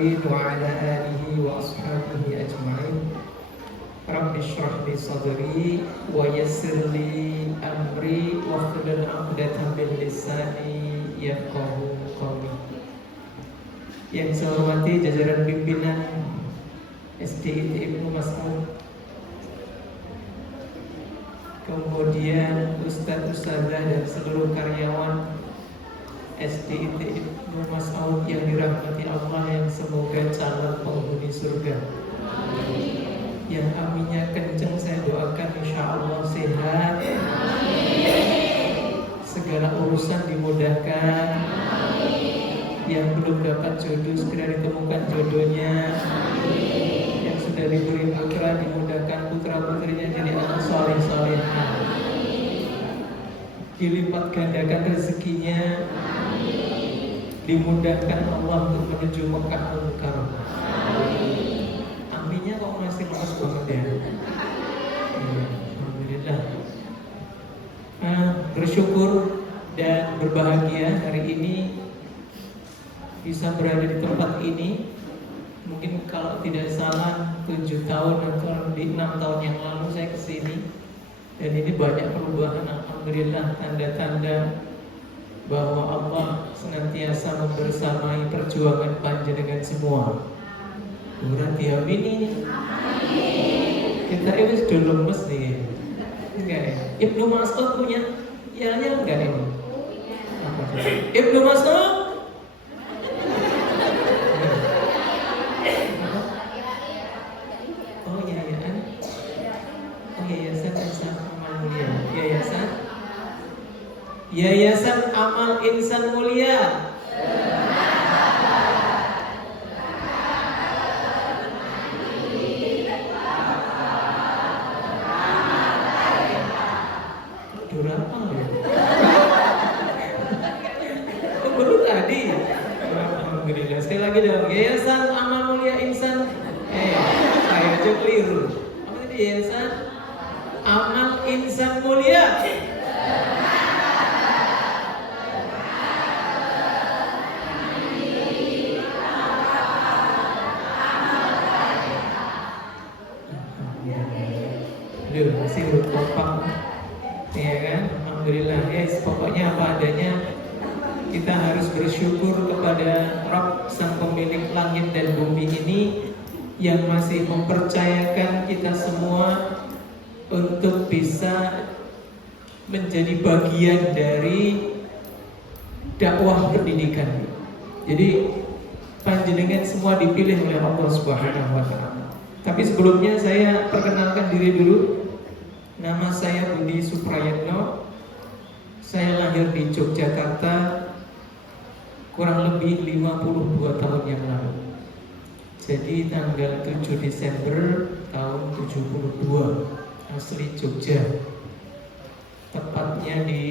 Muhammadin wa ala alihi wa ashabihi ajma'in. Rabbi shrah li sadri wa yassir li amri wahlul 'uqdatam min lisani yafqahu qawli. Yang saya hormati jajaran pimpinan SDIT Ibnu Mas'ud, kemudian Ustadz-ustadzah dan seluruh karyawan SDIT Ibnu Mas'ud yang dirahmati Allah, yang semoga calon penghuni surga. Yang aminnya kenceng saya doakan insya Allah sehat, segala urusan dimudahkan. Yang belum dapat jodoh segera ditemukan jodohnya. Yang sudah diberi putra dimudahkan putra-putrinya jadi anak saleh-salehah. Dilipat gandakan rezekinya. Dimudahkan Allah untuk menuju Mekah Al-Mukarramah. Aminnya kok masih lemes banget ya. Alhamdulillah. Bersyukur dan berbahagia hari ini bisa berada di tempat ini. Mungkin kalau tidak salah 7 tahun atau 6 tahun yang lalu saya kesini, dan ini banyak perubahan. Alhamdulillah, tanda-tanda bahwa Allah senantiasa membersamai perjuangan panjenengan semua. Murah diamini. Kita ini sudah lemes nih. Enggak ya? Ibnu Mas'ud punya ianya enggak ini? Apa? Ibnu Mas'ud? Oh yayasan. Oh yayasan Insan Amal Mulia. Yayasan Amal Insan Mulia. Durapa ya? Oh, baru tadi. Alhamdulillah. Sekali lagi dong. Yayasan Amal Mulia Insan. Saya aja keliru. Apa tadi Yayasan Amal Insan Mulia? Masih bertopang, ya kan? Alhamdulillah, pokoknya apa adanya. Kita harus bersyukur kepada Rabb, sang pemilik langit dan bumi ini, yang masih mempercayakan kita semua untuk bisa menjadi bagian dari dakwah pendidikan. Jadi panjenengan semua dipilih oleh Allah Subhanahu wa Ta'ala. Tapi sebelumnya saya perkenalkan diri dulu. Nama saya Budi Suprayatno. Saya lahir di Yogyakarta kurang lebih 52 tahun yang lalu. Jadi tanggal 7 Desember tahun 72, asli Jogja. Tepatnya di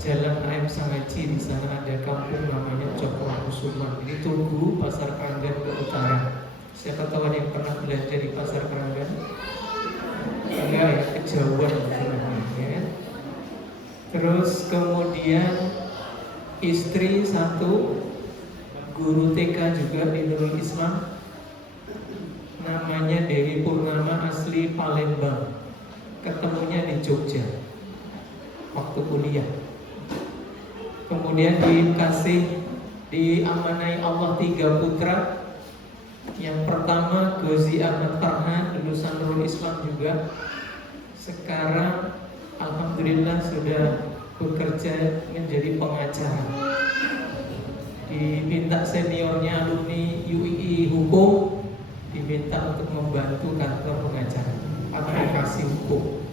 Jalan AM Sangaji. Di sana ada kampung namanya Cokrokusuma. Ini Tugu, Pasar Keranggan ke utara. Siapa tahu ada yang pernah belanja di Pasar Keranggan? Enggak ya, kejauhan ya. Terus kemudian istri satu, guru TK juga di Nurul Islam, namanya Dewi Purnama, asli Palembang. Ketemunya di Jogja waktu kuliah. Kemudian diamanai Allah 3 putra. Yang pertama Gozi Ahmad Farhan, lulusan Nurul Islam juga. Sekarang alhamdulillah sudah bekerja menjadi pengacara. Diminta seniornya alumni UII Hukum, diminta untuk membantu kantor pengacara, advokasi hukum.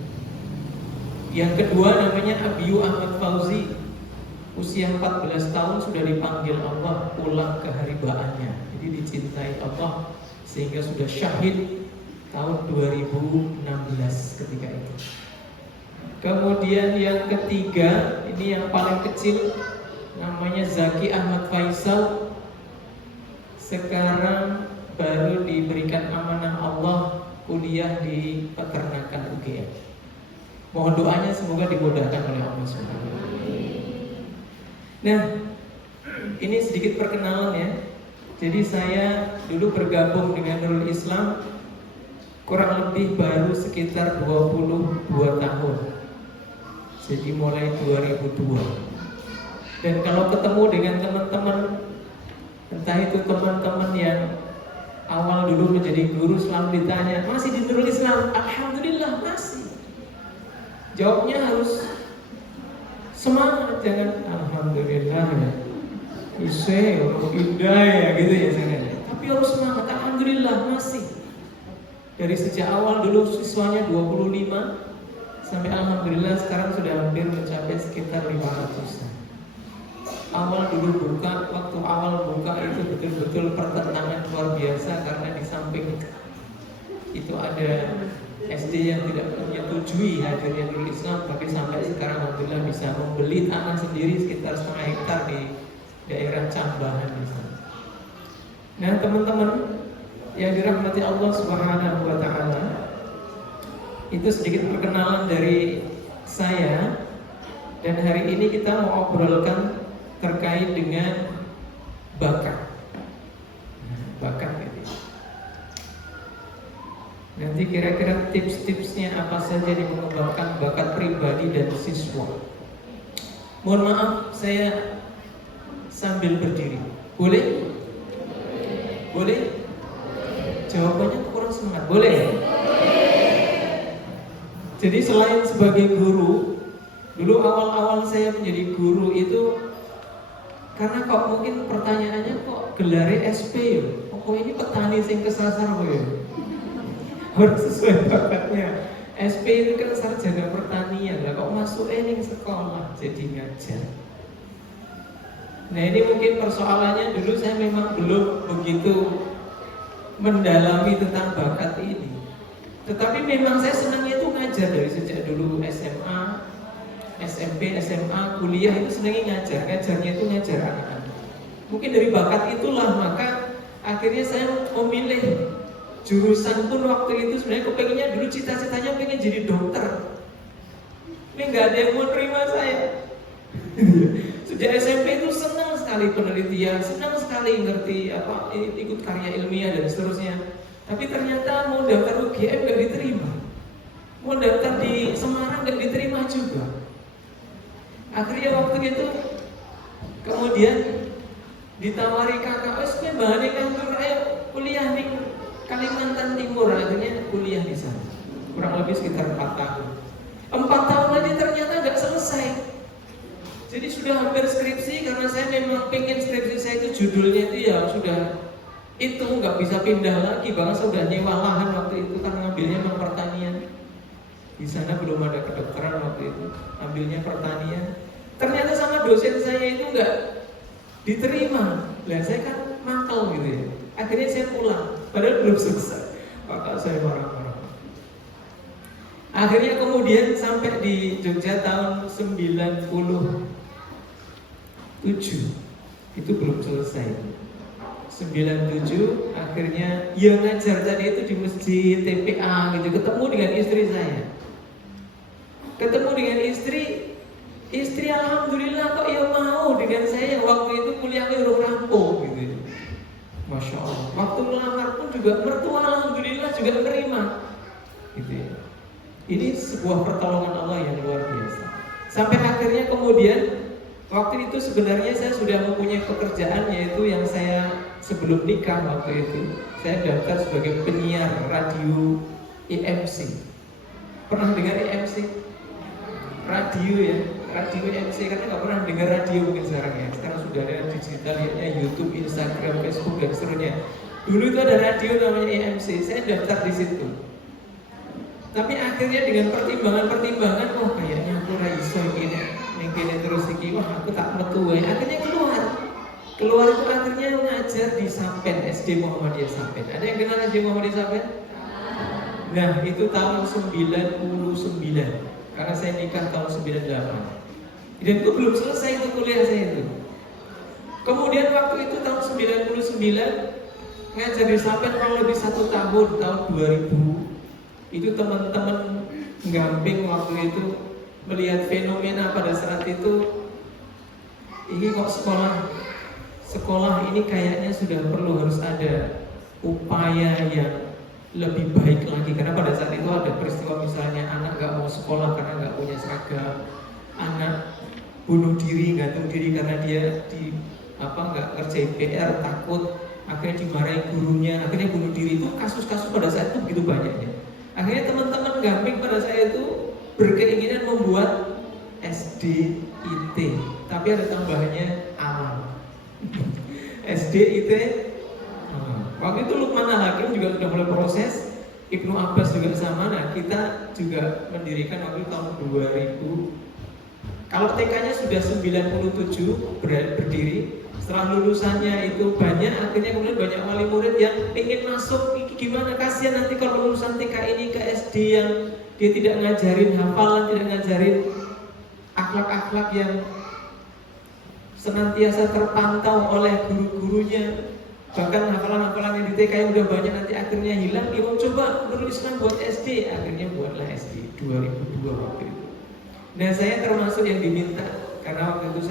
Yang kedua namanya Abiyu Ahmad Fauzi. Usia 14 tahun sudah dipanggil Allah pulang ke haribaannya. Jadi dicintai Allah sehingga sudah syahid tahun 2016 ketika itu. Kemudian yang ketiga, ini yang paling kecil, namanya Zaki Ahmad Faisal. Sekarang baru diberikan amanah Allah kuliah di peternakan UGM. Mohon doanya semoga dimudahkan oleh Allah SWT. Nah, ini sedikit perkenalan ya. Jadi saya dulu bergabung dengan Nurul Islam kurang lebih baru sekitar 22 tahun. Jadi mulai 2002. Dan kalau ketemu dengan teman-teman, entah itu teman-teman yang awal dulu menjadi guru, selalu ditanya, masih di Nurul Islam? Alhamdulillah masih. Jawabnya harus semangat, jangan alhamdulillah ya. Ise, indah ya gitu ya jangan. Tapi harus semangat, alhamdulillah masih. Dari sejak awal dulu siswanya 25 sampai alhamdulillah sekarang sudah hampir mencapai sekitar 500-an. Awal dulu waktu awal buka itu betul-betul pertentangan luar biasa, karena di samping itu ada SD yang tidak menyetujui hadirnya Nurul Islam, tapi sampai sekarang alhamdulillah bisa membeli tanah sendiri sekitar 1,5 hektar di daerah Cambahan di sana. Nah, teman-teman yang dirahmati Allah Subhanahu wa taala, itu sedikit perkenalan dari saya. Dan hari ini kita mau obrolkan terkait dengan bakat. Bakat ini. Nanti kira-kira tips-tipsnya apa saja di mengembangkan bakat pribadi dan siswa. Mohon maaf, saya sambil berdiri. Boleh? Boleh? Jawabannya kurang semangat. Boleh? Jadi selain sebagai guru, dulu awal-awal saya menjadi guru itu karena kok mungkin pertanyaannya kok gelarnya SP ya? Kok ini petani sing kesasar kok ya? Harus sesuai bakatnya. SP itu kan sarjana pertanian lah, kok masuk ning sekolah jadi ngajar. Nah, ini mungkin persoalannya dulu saya memang belum begitu mendalami tentang bakat ini. Tetapi memang saya senangnya itu ngajar dari sejak dulu SMA, SMP, SMA, kuliah itu senangnya ngajar. Ngajarnya itu ngajar anak-anak. Mungkin dari bakat itulah maka akhirnya saya memilih jurusan pun waktu itu sebenarnya kepengennya dulu cita-citanya pengen jadi dokter. Ini nggak ada yang mau terima saya. Sejak SMP itu senang sekali penelitian, senang sekali ngerti apa ikut karya ilmiah dan seterusnya. Tapi ternyata mau daftar UGM nggak diterima, mau daftar di Semarang nggak diterima juga. Akhirnya waktu itu kemudian ditawari kakak, sebenarnya bahannya kantor, ayo kuliah nih Kalimantan Timur. Akhirnya kuliah di sana kurang lebih sekitar 4 tahun. 4 tahun aja ternyata nggak selesai. Jadi sudah hampir skripsi, karena saya memang pengen skripsi saya itu judulnya itu ya sudah itu nggak bisa pindah lagi. Bahkan sudah nyewa lahan waktu itu karena ngambilnya memang pertanian. Di sana belum ada kedokteran waktu itu, ambilnya pertanian. Ternyata sama dosen saya itu nggak diterima. Lah saya kan mangkel gitu ya. Akhirnya saya pulang, padahal belum selesai. Kakak saya marah-marah. Akhirnya kemudian sampai di Jogja tahun 97 itu belum selesai. 97 akhirnya ya ngajar tadi itu di masjid TPA gitu, ketemu dengan istri saya. Ketemu dengan istri alhamdulillah kok ya mau dengan saya. Waktu itu kuliahnya udah rampung gitu. Masya Allah. Waktu melamar pun juga mertua alhamdulillah juga menerima. Gitu ya. Ini sebuah pertolongan Allah yang luar biasa. Sampai akhirnya kemudian waktu itu sebenarnya saya sudah mempunyai pekerjaan, yaitu yang saya sebelum nikah waktu itu saya daftar sebagai penyiar radio IMC. Pernah dengar IMC? Radio ya, radio IMC, karena nggak pernah dengar radio mungkin sekarang ya. Sekarang sudah ada digital ya, YouTube, Instagram, Facebook dan seterusnya. Dulu itu ada radio namanya IMC, saya daftar di situ. Tapi akhirnya dengan pertimbangan, oh kayaknya aku raiso ini terus iki, wah aku tak metu wae. Akhirnya keluar itu akhirnya ngajar di Sapen, SD Muhammadiyah Sapen. Ada yang kenal SD Muhammadiyah Sapen? Nah, itu tahun 99. Karena saya nikah tahun 98. Dan itu belum selesai itu kuliah saya itu. Kemudian waktu itu tahun 99 ngajar di Sapen kurang lebih 1 tahun, tahun 2000. Itu teman-teman Gamping waktu itu melihat fenomena pada saat itu, ini kok sekolah sekolah ini kayaknya sudah perlu harus ada upaya yang lebih baik lagi, karena pada saat itu ada peristiwa misalnya anak gak mau sekolah karena gak punya seragam, anak bunuh diri, gantung diri karena dia nggak ngerjain PR, takut, akhirnya dimarahi gurunya, akhirnya bunuh diri. Itu kasus-kasus pada saat itu begitu banyaknya. Akhirnya teman-teman Gamping pada saya itu berkeinginan membuat SDIT, tapi ada tambahannya amal. SDIT. Waktu itu Lukman Al-Hakim juga sudah mulai proses, Ibnu Abbas juga sama. Nah, kita juga mendirikan waktu tahun 2000. Kalau TK-nya sudah 97 berdiri. Setelah lulusannya itu banyak, akhirnya kemudian banyak wali murid yang ingin masuk. Gimana, kasihan nanti kalau lulusan TK ini ke SD yang dia tidak ngajarin hafalan, tidak ngajarin akhlak-akhlak yang senantiasa terpantau oleh guru-gurunya. Bahkan hafalan-hafalan yang di TK yang udah banyak nanti akhirnya hilang. Dia mau coba Nurul Islam buat SD, akhirnya buatlah SD 2002 waktu itu. Nah, saya termasuk yang diminta karena waktu itu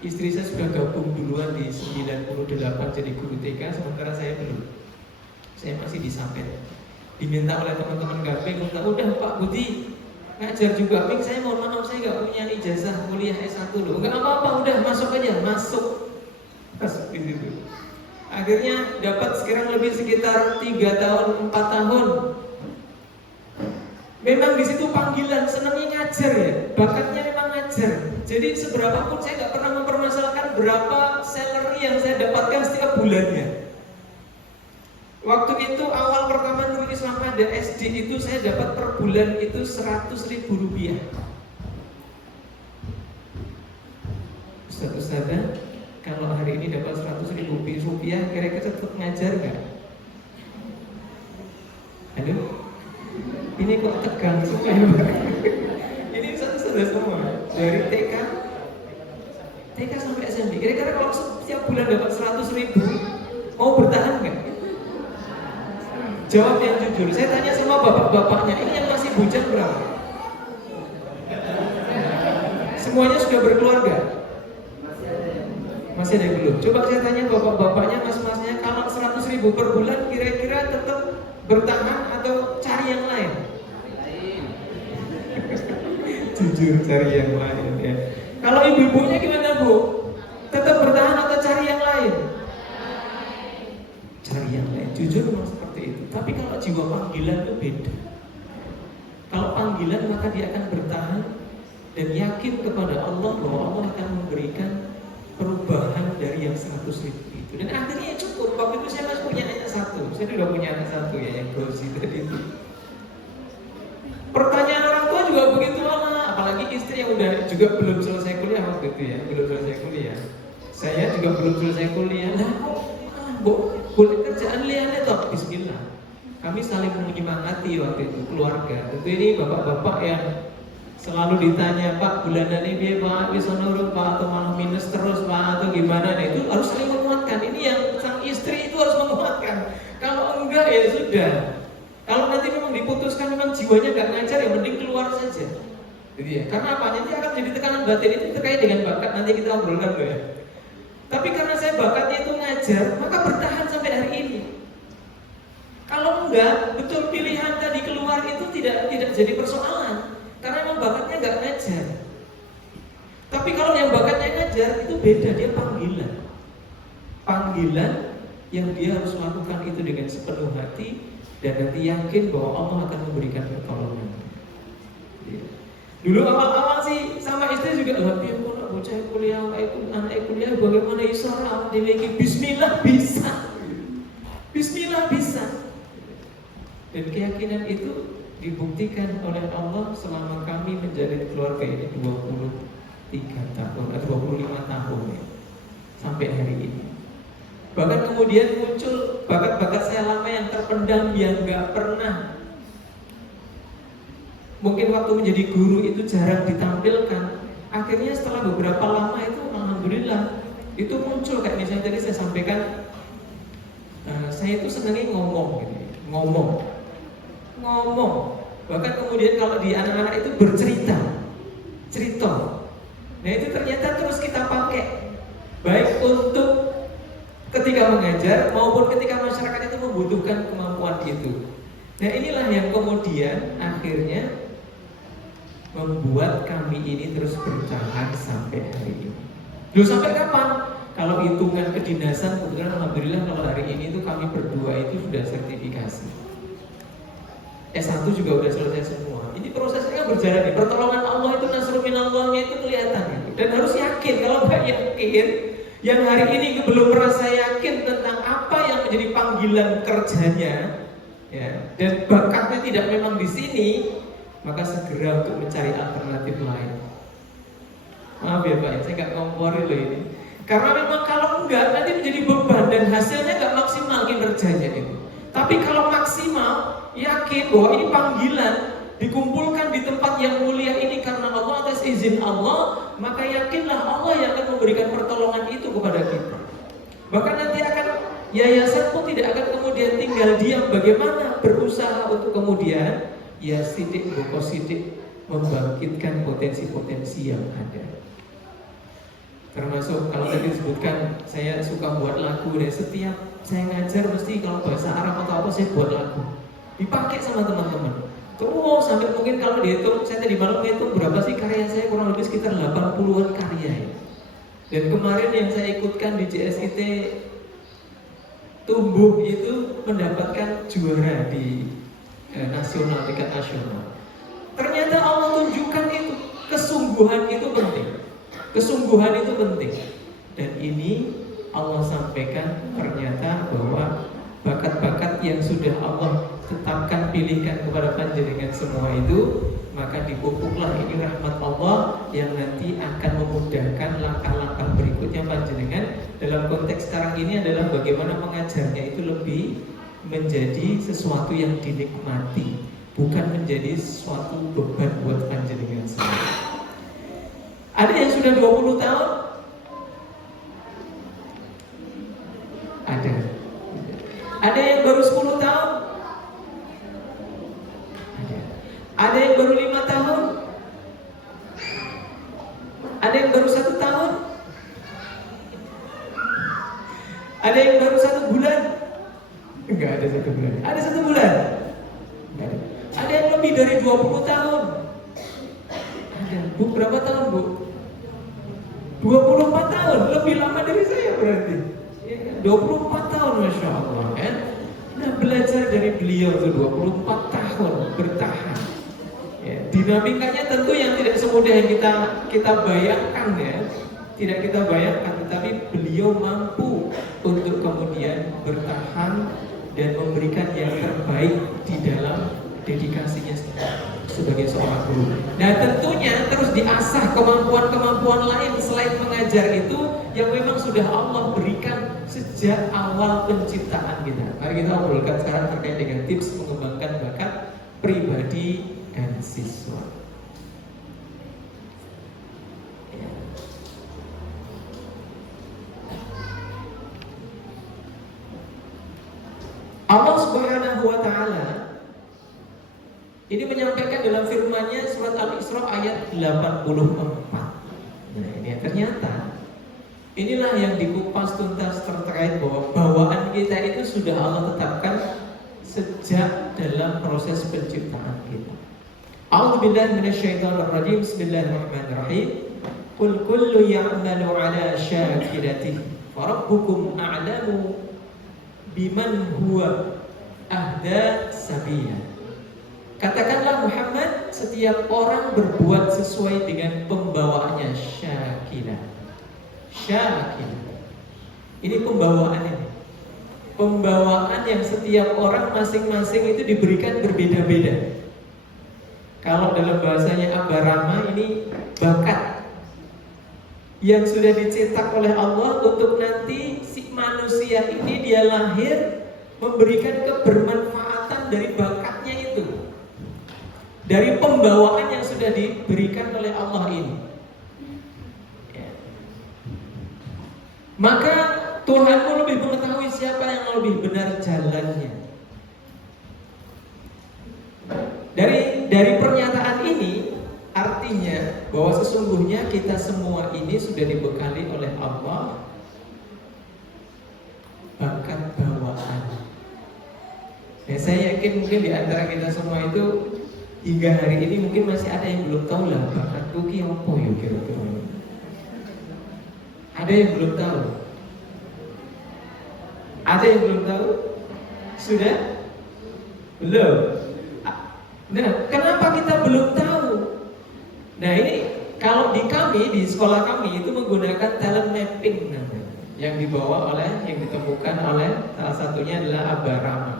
istri saya sudah gabung duluan di 98 jadi guru TK, sementara saya belum. Saya masih di Sampet. Diminta oleh teman-teman Gamping, udah Pak Budi ngajar juga. Ping, saya mohon maaf, saya nggak punya ijazah kuliah S1 loh. Nggak apa-apa, udah masuk aja, masuk di situ. Akhirnya dapat sekarang lebih sekitar 3 tahun, 4 tahun. Memang di situ panggilan, senangnya ngajar ya, bakatnya memang ngajar. Jadi seberapapun saya nggak pernah mempermasalahkan berapa salary yang saya dapatkan setiap bulannya. Waktu itu awal pertama Nurul Islam pada SD itu saya dapat per bulan itu 100.000 rupiah. Ustaz, kalau hari ini dapat 100.000 rupiah, kira-kira tetap ngajar nggak? Aduh, ini kok tegang semua ya? Ini sudah semua dari TK sampai SMP. Kira-kira kalau setiap bulan dapat 100.000, mau bertahan nggak? Jawab yang jujur. Saya tanya sama bapak-bapaknya, ini yang masih bujang berapa? Semuanya sudah berkeluarga? Masih ada yang belum? Coba saya tanya bapak-bapaknya, mas-masnya, kalau 100.000 per bulan kira-kira tetap bertahan atau cari yang lain? Jujur, cari yang lain ya. Kalau ibu-ibunya gimana, Bu? Tetap bertahan atau cari yang lain? Cari yang lain. Jujur memang seperti itu. Tapi kalau jiwa panggilan itu beda. Kalau panggilan maka dia akan bertahan dan yakin kepada Allah bahwa Allah akan memberikan perubahan dari yang 100.000 itu. Dan akhirnya cukup. Waktu itu saya masih punya anak satu. Saya sudah punya anak satu ya, yang Gozi tadi itu. Pertanyaan orang tua juga begitu lama. Apalagi istri yang udah juga belum selesai kuliah waktu itu ya, belum selesai kuliah. Saya juga belum selesai kuliah. Nah, boleh kerjaan liane toh? Bismillah. Kami saling menyemangati waktu itu keluarga. Tentu ini bapak-bapak yang selalu ditanya, Pak, bulanan ini Pak bisa nurut Pak atau malah minus terus Pak atau gimana? Nah, itu harus saling menguatkan. Ini yang sang istri itu harus menguatkan. Kalau enggak ya sudah. Kalau nanti memang diputuskan memang jiwanya nggak ngajar, ya mending keluar saja. Jadi ya, karena apa? Nanti akan jadi tekanan batin itu terkait dengan bakat. Nanti kita obrolkan loh ya. Tapi karena saya bakatnya itu ngajar, maka bertahan sampai hari ini. Kalau enggak, betul pilihan tadi keluar itu tidak jadi persoalan. Karena memang bakatnya nggak ngajar. Tapi kalau yang bakatnya ngajar itu beda, dia panggilan. Panggilan yang dia harus lakukan itu dengan sepenuh hati dan nanti yakin bahwa Allah akan memberikan pertolongan. Dulu awal-awal sih sama istri juga lebih bocah kuliah, anak kuliah bagaimana isyarat dimiliki. Bismillah bisa. Bismillah bisa. Dan keyakinan itu dibuktikan oleh Allah selama kami menjalin keluarga ini 23 tahun atau 25 tahun ya, sampai hari ini. Bahkan kemudian muncul bakat-bakat saya lama yang terpendam yang gak pernah, mungkin waktu menjadi guru itu jarang ditampilkan. Akhirnya setelah beberapa lama itu alhamdulillah itu muncul. Kayak misalnya tadi saya sampaikan, saya itu senangnya ngomong gitu. Ngomong. Bahkan kemudian kalau di anak-anak itu cerita. Nah itu ternyata terus kita pakai baik untuk ketika mengajar maupun ketika masyarakat itu membutuhkan kemampuan itu. Nah inilah yang kemudian akhirnya membuat kami ini terus bertahan sampai hari ini. Loh sampai kapan? Kalau hitungan kedinasan, kebetulan alhamdulillah kalau hari ini itu kami berdua itu sudah sertifikasi. S1 juga sudah selesai semua. Ini prosesnya berjalan nih. Pertolongan Allah itu, nasrul minallahnya itu kelihatan gitu. Dan harus yakin. Kalau nggak yakin, yang hari ini belum merasa yakin tentang apa yang menjadi panggilan kerjanya, ya, dan bakatnya tidak memang di sini, maka segera untuk mencari alternatif lain. Maaf ya Pak, saya nggak kompori loh ini. Karena memang kalau enggak nanti menjadi beban dan hasilnya nggak maksimal kinerjanya itu. Tapi kalau maksimal, yakin bahwa ini panggilan, dikumpulkan di tempat yang mulia ini karena Allah atas izin Allah, maka yakinlah Allah yang akan memberikan pertolongan itu kepada kita. Bahkan nanti akan yayasan pun tidak akan kemudian tinggal diam, bagaimana berusaha untuk kemudian ya sidik membangkitkan potensi-potensi yang ada. Termasuk kalau tadi disebutkan saya suka buat lagu, dan setiap saya ngajar mesti kalau bahasa Arab atau apa saya buat lagu, dipakai sama teman-teman. Terus sampai mungkin kalau dihitung, saya tadi malam hitung berapa sih karya saya, kurang lebih sekitar 80-an karya ya. Dan kemarin yang saya ikutkan di JSIT tumbuh itu mendapatkan juara di nasional, tingkat nasional. Ternyata Allah tunjukkan itu, kesungguhan itu penting. Kesungguhan itu penting. Dan ini Allah sampaikan ternyata bahwa bakat-bakat yang sudah Allah tetapkan, pilihkan kepada panjenengan semua itu, maka dipupuklah ini rahmat Allah yang nanti akan memudahkan langkah-langkah berikutnya panjenengan. Dalam konteks sekarang ini adalah bagaimana mengajarnya itu lebih menjadi sesuatu yang dinikmati, bukan menjadi sesuatu beban buat panjenengan sendiri. Ada yang sudah 20 tahun? Ada. Ada yang baru 10 tahun? Ada. Ada yang baru 5 tahun? Ada yang baru 1 tahun? Ada yang baru 1 bulan? Enggak ada 1 bulan. Ada 1 bulan? Enggak ada. Ada yang lebih dari 20 tahun? Ada. Bu, berapa tahun Bu? 24 tahun, lebih lama dari saya berarti. 24 tahun, Masya Allah kan. Nah belajar dari beliau itu 24 tahun bertahan. Ya, dinamikanya tentu yang tidak semudah yang kita bayangkan ya. Tidak kita bayangkan, tetapi beliau mampu untuk kemudian bertahan dan memberikan yang terbaik di dalam dedikasinya sebagai seorang guru. Nah tentunya terus diasah kemampuan-kemampuan lain selain mengajar itu yang memang sudah Allah berikan sejak awal penciptaan kita. Mari kita obrolkan sekarang terkait dengan tips mengembangkan bakat pribadi dan siswa. Allah Subhanahu wa Ta'ala ini menyampaikan dalam firman-Nya surat Al-Isra ayat 84. Nah ini ternyata inilah yang dikupas tuntas terkait bahwa bawaan kita itu sudah Allah tetapkan sejak dalam proses penciptaan kita. A'udzubillahi minasyaitonirrajim. Bismillahirrahmanirrahim. Qul kullu ya'malu 'ala syakilatihi wa rabbukum a'lamu biman huwa ahda sabila. Katakanlah Muhammad, setiap orang berbuat sesuai dengan pembawaannya. Syakilah. Ini pembawaan ini. Pembawaan yang setiap orang masing-masing itu diberikan berbeda-beda. Kalau dalam bahasanya Abarama ini bakat yang sudah dicetak oleh Allah untuk nanti si manusia ini dia lahir memberikan kebermanfaatan dari bakatnya itu, dari pembawaan yang sudah diberikan oleh Allah ini. Maka Tuhanmu lebih mengetahui siapa yang lebih benar jalannya. Dari pernyataan ini artinya bahwa sesungguhnya kita semua ini sudah dibekali oleh Allah bakat bawaan. Ya, saya yakin mungkin di antara kita semua itu hingga hari ini mungkin masih ada yang belum tahu lah bakatku ki apa ya kira-kira. Ada yang belum tahu? Ada yang belum tahu? Sudah? Belum? Nah, kenapa kita belum tahu? Nah, ini kalau di kami, di sekolah kami itu menggunakan talent mapping namanya, yang dibawa oleh, yang ditemukan oleh salah satunya adalah Abah Rama.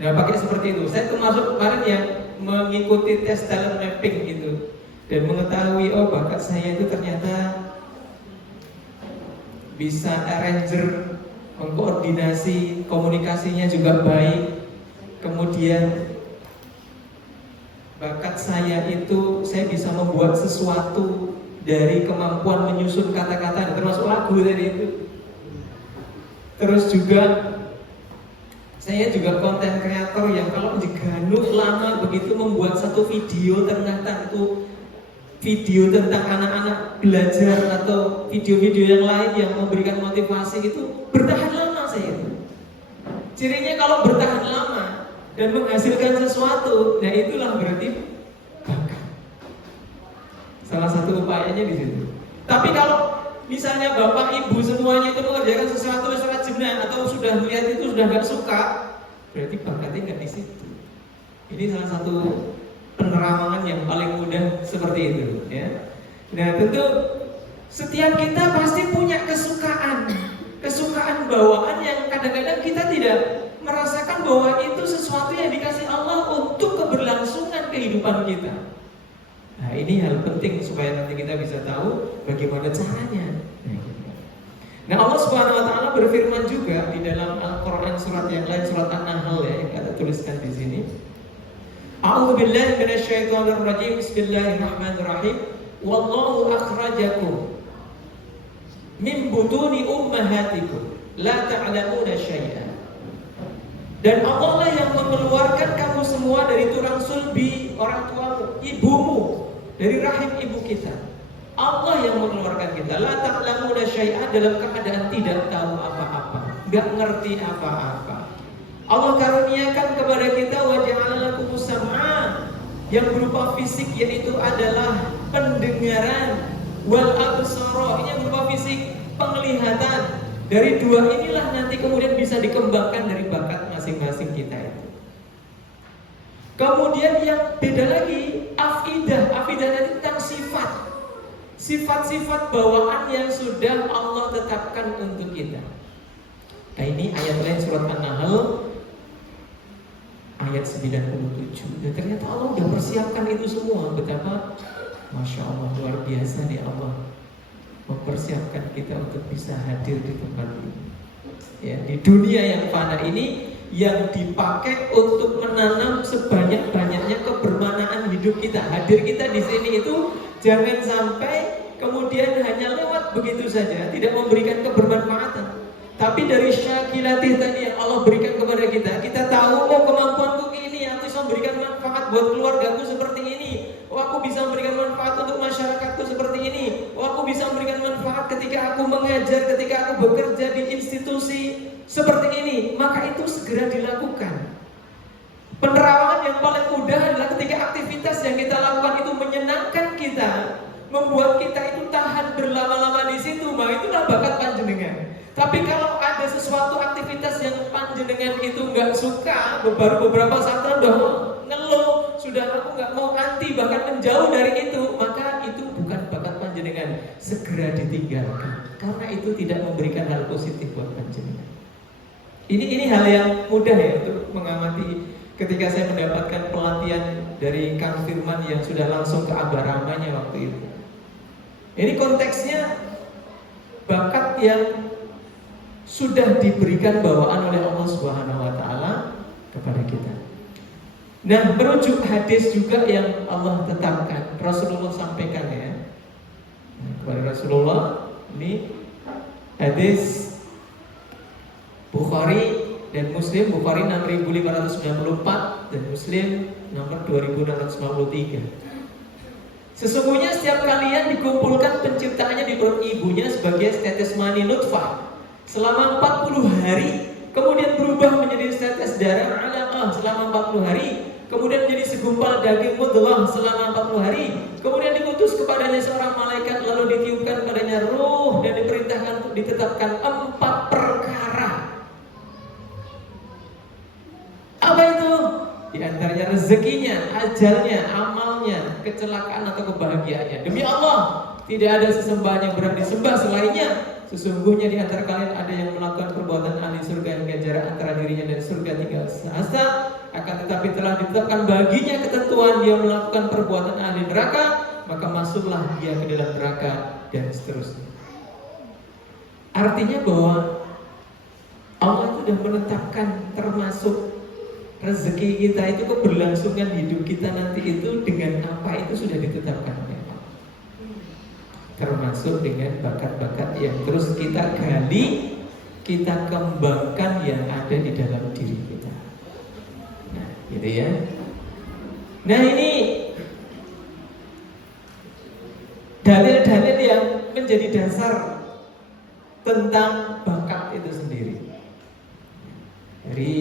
Nah, pakai seperti itu. Saya termasuk kemarin yang mengikuti tes talent mapping itu dan mengetahui oh bakat saya itu ternyata bisa arranger, mengkoordinasi, komunikasinya juga baik. Kemudian bakat saya itu saya bisa membuat sesuatu dari kemampuan menyusun kata-kata, termasuk lagu tadi itu. Terus juga saya juga konten kreator yang kalau diganu lama begitu membuat satu video ternyata itu video tentang anak-anak belajar atau video-video yang lain yang memberikan motivasi itu bertahan lama saya. Cirinya kalau bertahan lama dan menghasilkan sesuatu, nah itulah berarti bakat. Salah satu upayanya di situ. Tapi kalau misalnya bapak ibu semuanya itu mengerjakan sesuatu sangat jenak atau sudah melihat itu sudah nggak suka, berarti bakatnya nggak di situ. Ini salah satu penerawangan yang paling mudah seperti itu, ya. Nah, tentu setiap kita pasti punya kesukaan bawaan yang kadang-kadang kita tidak merasakan bahwa itu sesuatu yang dikasih Allah untuk keberlangsungan kehidupan kita. Nah, ini hal penting supaya nanti kita bisa tahu bagaimana caranya. Nah, Allah Subhanahu wa taala berfirman juga di dalam Al-Qur'an surat yang lain, surat An-Nahl ya, yang kita tuliskan di sini. A'udzu billahi minasyaitonir rajim. Bismillahirrahmanirrahim. Wallahu akhrajakum min butuni ummahatikum la ta'lamuna syai'an. Dan Allah lah yang mengeluarkan kamu semua dari tulang sulbi orang tuamu, ibumu, dari rahim ibu kita. Allah yang mengeluarkan kita. La ta'lamuna syai'an, dalam keadaan tidak tahu apa-apa, enggak ngerti apa-apa. Allah karuniakan kepada kita wa ja'ala lakumus sam'a, yang berupa fisik, yaitu adalah pendengaran, wal absara, ini yang berupa fisik, penglihatan. Dari dua inilah nanti kemudian bisa dikembangkan dari bakat masing-masing kita itu. Kemudian yang beda lagi, afidah. Afidah tadi tentang sifat. Sifat-sifat bawaan yang sudah Allah tetapkan untuk kita. Nah, ini ayat lain surat An-Nahl ayat 97. Dan ternyata Allah sudah persiapkan itu semua. Betapa Masya Allah, luar biasa nih Allah mempersiapkan kita untuk bisa hadir di tempat ini, ya, di dunia yang fana ini, yang dipakai untuk menanam sebanyak-banyaknya kebermanaan hidup kita. Hadir kita di sini itu jangan sampai kemudian hanya lewat begitu saja, tidak memberikan kebermanfaatan. Tapi dari syakilatih tadi yang Allah berikan kepada kita, kita tahu oh kemampuanku ini, aku bisa memberikan manfaat buat keluargaku seperti ini. Oh, aku bisa memberikan manfaat untuk masyarakatku seperti ini. Oh, aku bisa memberikan manfaat ketika aku mengajar, ketika aku bekerja di institusi seperti ini. Maka itu segera dilakukan. Penerawangan yang paling mudah adalah ketika aktivitas yang kita lakukan itu menyenangkan kita, membuat kita itu tahan berlama-lama di situ, maka itulah bakat panjenengan. Tapi kalau ada sesuatu aktivitas yang panjenengan itu nggak suka, baru beberapa saat udah ngeluh, sudah aku nggak mau, anti, bahkan menjauh dari itu, maka itu bukan bakat panjenengan. Segera ditinggalkan, karena itu tidak memberikan hal positif buat panjenengan. Ini hal yang mudah ya untuk mengamati. Ketika saya mendapatkan pelatihan dari Kang Firman yang sudah langsung ke Abah Ramanya waktu itu. Ini konteksnya bakat yang sudah diberikan bawaan oleh Allah Subhanahu wa taala kepada kita. Nah, merujuk hadis juga yang Allah tetapkan, Rasulullah sampaikan ya. Kepada Rasulullah, ini hadis Bukhari dan Muslim. Bukhari 6594 dan Muslim nomor 2653. Sesungguhnya setiap kalian dikumpulkan penciptaannya di perut ibunya sebagai tetes mani nutfah, selama 40 hari, kemudian berubah menjadi tetes darah alaqah selama 40 hari, kemudian menjadi segumpal daging mudghah selama 40 hari, kemudian diutus kepadanya seorang malaikat, lalu ditiupkan padanya ruh dan diperintahkan untuk ditetapkan 4 perkara. Apa itu? Di antaranya rezekinya, ajalnya, amalnya, kecelakaan atau kebahagiaannya. Demi Allah, tidak ada sesembahan yang berhak disembah selainnya. Sesungguhnya di antara kalian ada yang melakukan perbuatan ahli surga hingga jarak antara dirinya dan surga tinggal sehasta. Akan tetapi telah ditetapkan baginya ketentuan dia melakukan perbuatan ahli neraka, maka masuklah dia ke dalam neraka dan seterusnya. Artinya bahwa Allah itu sudah menetapkan termasuk rezeki kita itu, keberlangsungan hidup kita nanti itu dengan apa itu sudah ditetapkan oleh Allah. Termasuk dengan bakat-bakat yang terus kita gali, kita kembangkan yang ada di dalam diri kita. Nah, gitu ya. Nah, ini dalil-dalil yang menjadi dasar tentang bakat itu sendiri dari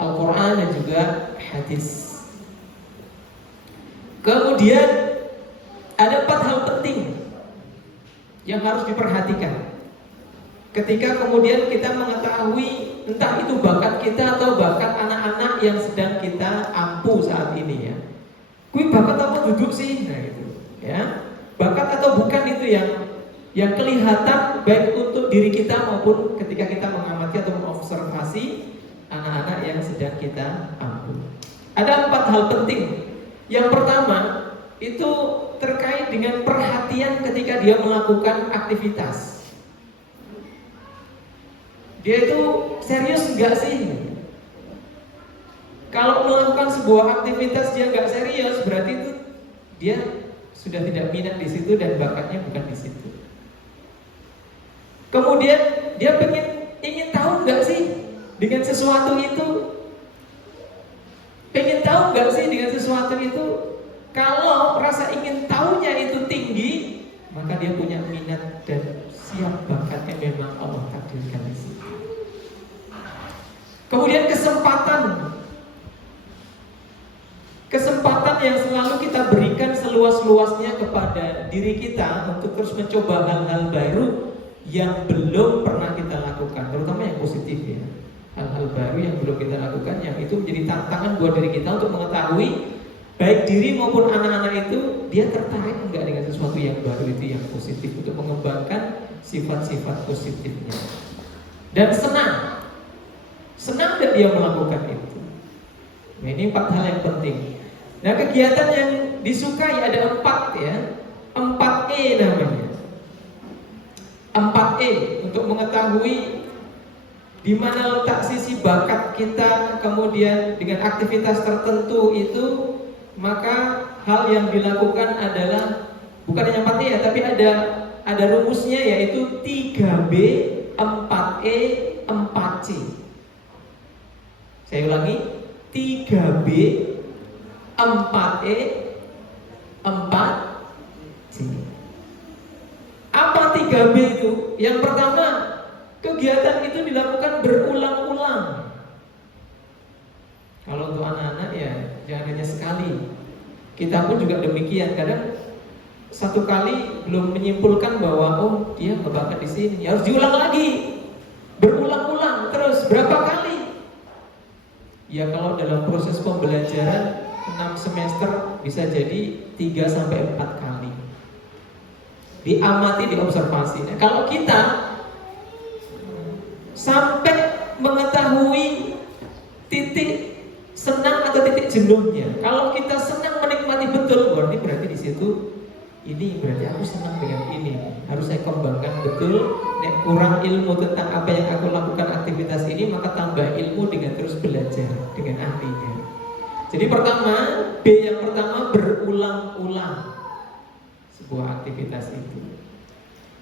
Al-Quran dan juga hadis. Kemudian ada 4 hal penting yang harus diperhatikan ketika kemudian kita mengetahui entah itu bakat kita atau bakat anak-anak yang sedang kita ampuh saat ini ya. Kui bakat apa duduk sih? Nah itu ya. Bakat atau bukan itu yang kelihatan baik untuk diri kita maupun ketika kita mengamati atau mengobservasi anak-anak yang sedang kita ampuh. Ada 4 hal penting. Yang pertama itu terkait dengan perhatian ketika dia melakukan aktivitas. Dia itu serius enggak sih? Kalau melakukan sebuah aktivitas dia enggak serius, berarti itu dia sudah tidak minat di situ dan bakatnya bukan di situ. Kemudian dia ingin tahu enggak sih dengan sesuatu itu? Pengen tahu enggak sih dengan sesuatu itu? Kalau rasa ingin tahunya itu tinggi, maka dia punya minat dan siap bakatnya memang Allah takdirkan di situ. Kemudian kesempatan yang selalu kita berikan seluas-luasnya kepada diri kita untuk terus mencoba hal-hal baru yang belum pernah kita lakukan, terutama yang positif ya. Hal-hal baru yang belum kita lakukan, yang itu menjadi tantangan buat diri kita untuk mengetahui baik diri maupun anak-anak itu dia tertarik enggak dengan sesuatu yang baru itu, yang positif, untuk mengembangkan sifat-sifat positifnya. Dan senang dan dia melakukan itu. Nah, ini 4 hal yang penting. Nah, kegiatan yang disukai ada 4 ya. 4E namanya. 4E untuk mengetahui di mana letak sisi bakat kita, kemudian dengan aktivitas tertentu itu, maka hal yang dilakukan adalah bukan hanya 4E ya, tapi ada rumusnya, yaitu 3B, 4E, 4C. Saya ulangi, 3B, 4E, 4C. Apa 3B itu? Yang pertama, kegiatan itu dilakukan berulang-ulang. Kalau untuk anak-anak ya jangan hanya sekali. Kita pun juga demikian. Kadang satu kali belum menyimpulkan bahwa oh dia berbakat di sini, harus diulang lagi, berulang-ulang terus. Berapa kali? Ya kalau dalam proses pembelajaran 6 semester bisa jadi 3-4 kali. Diamati, diobservasi. Nah, kalau kita sampai mengetahui titik senang atau titik jenuhnya, kalau kita senang menikmati betul, berarti di situ ini berarti aku senang dengan ini, harus saya kembangkan betul. Nek kurang ilmu tentang apa yang aku lakukan aktivitas ini, maka tambah ilmu dengan terus belajar dengan ahlinya. Jadi pertama, B yang pertama, berulang-ulang sebuah aktivitas itu.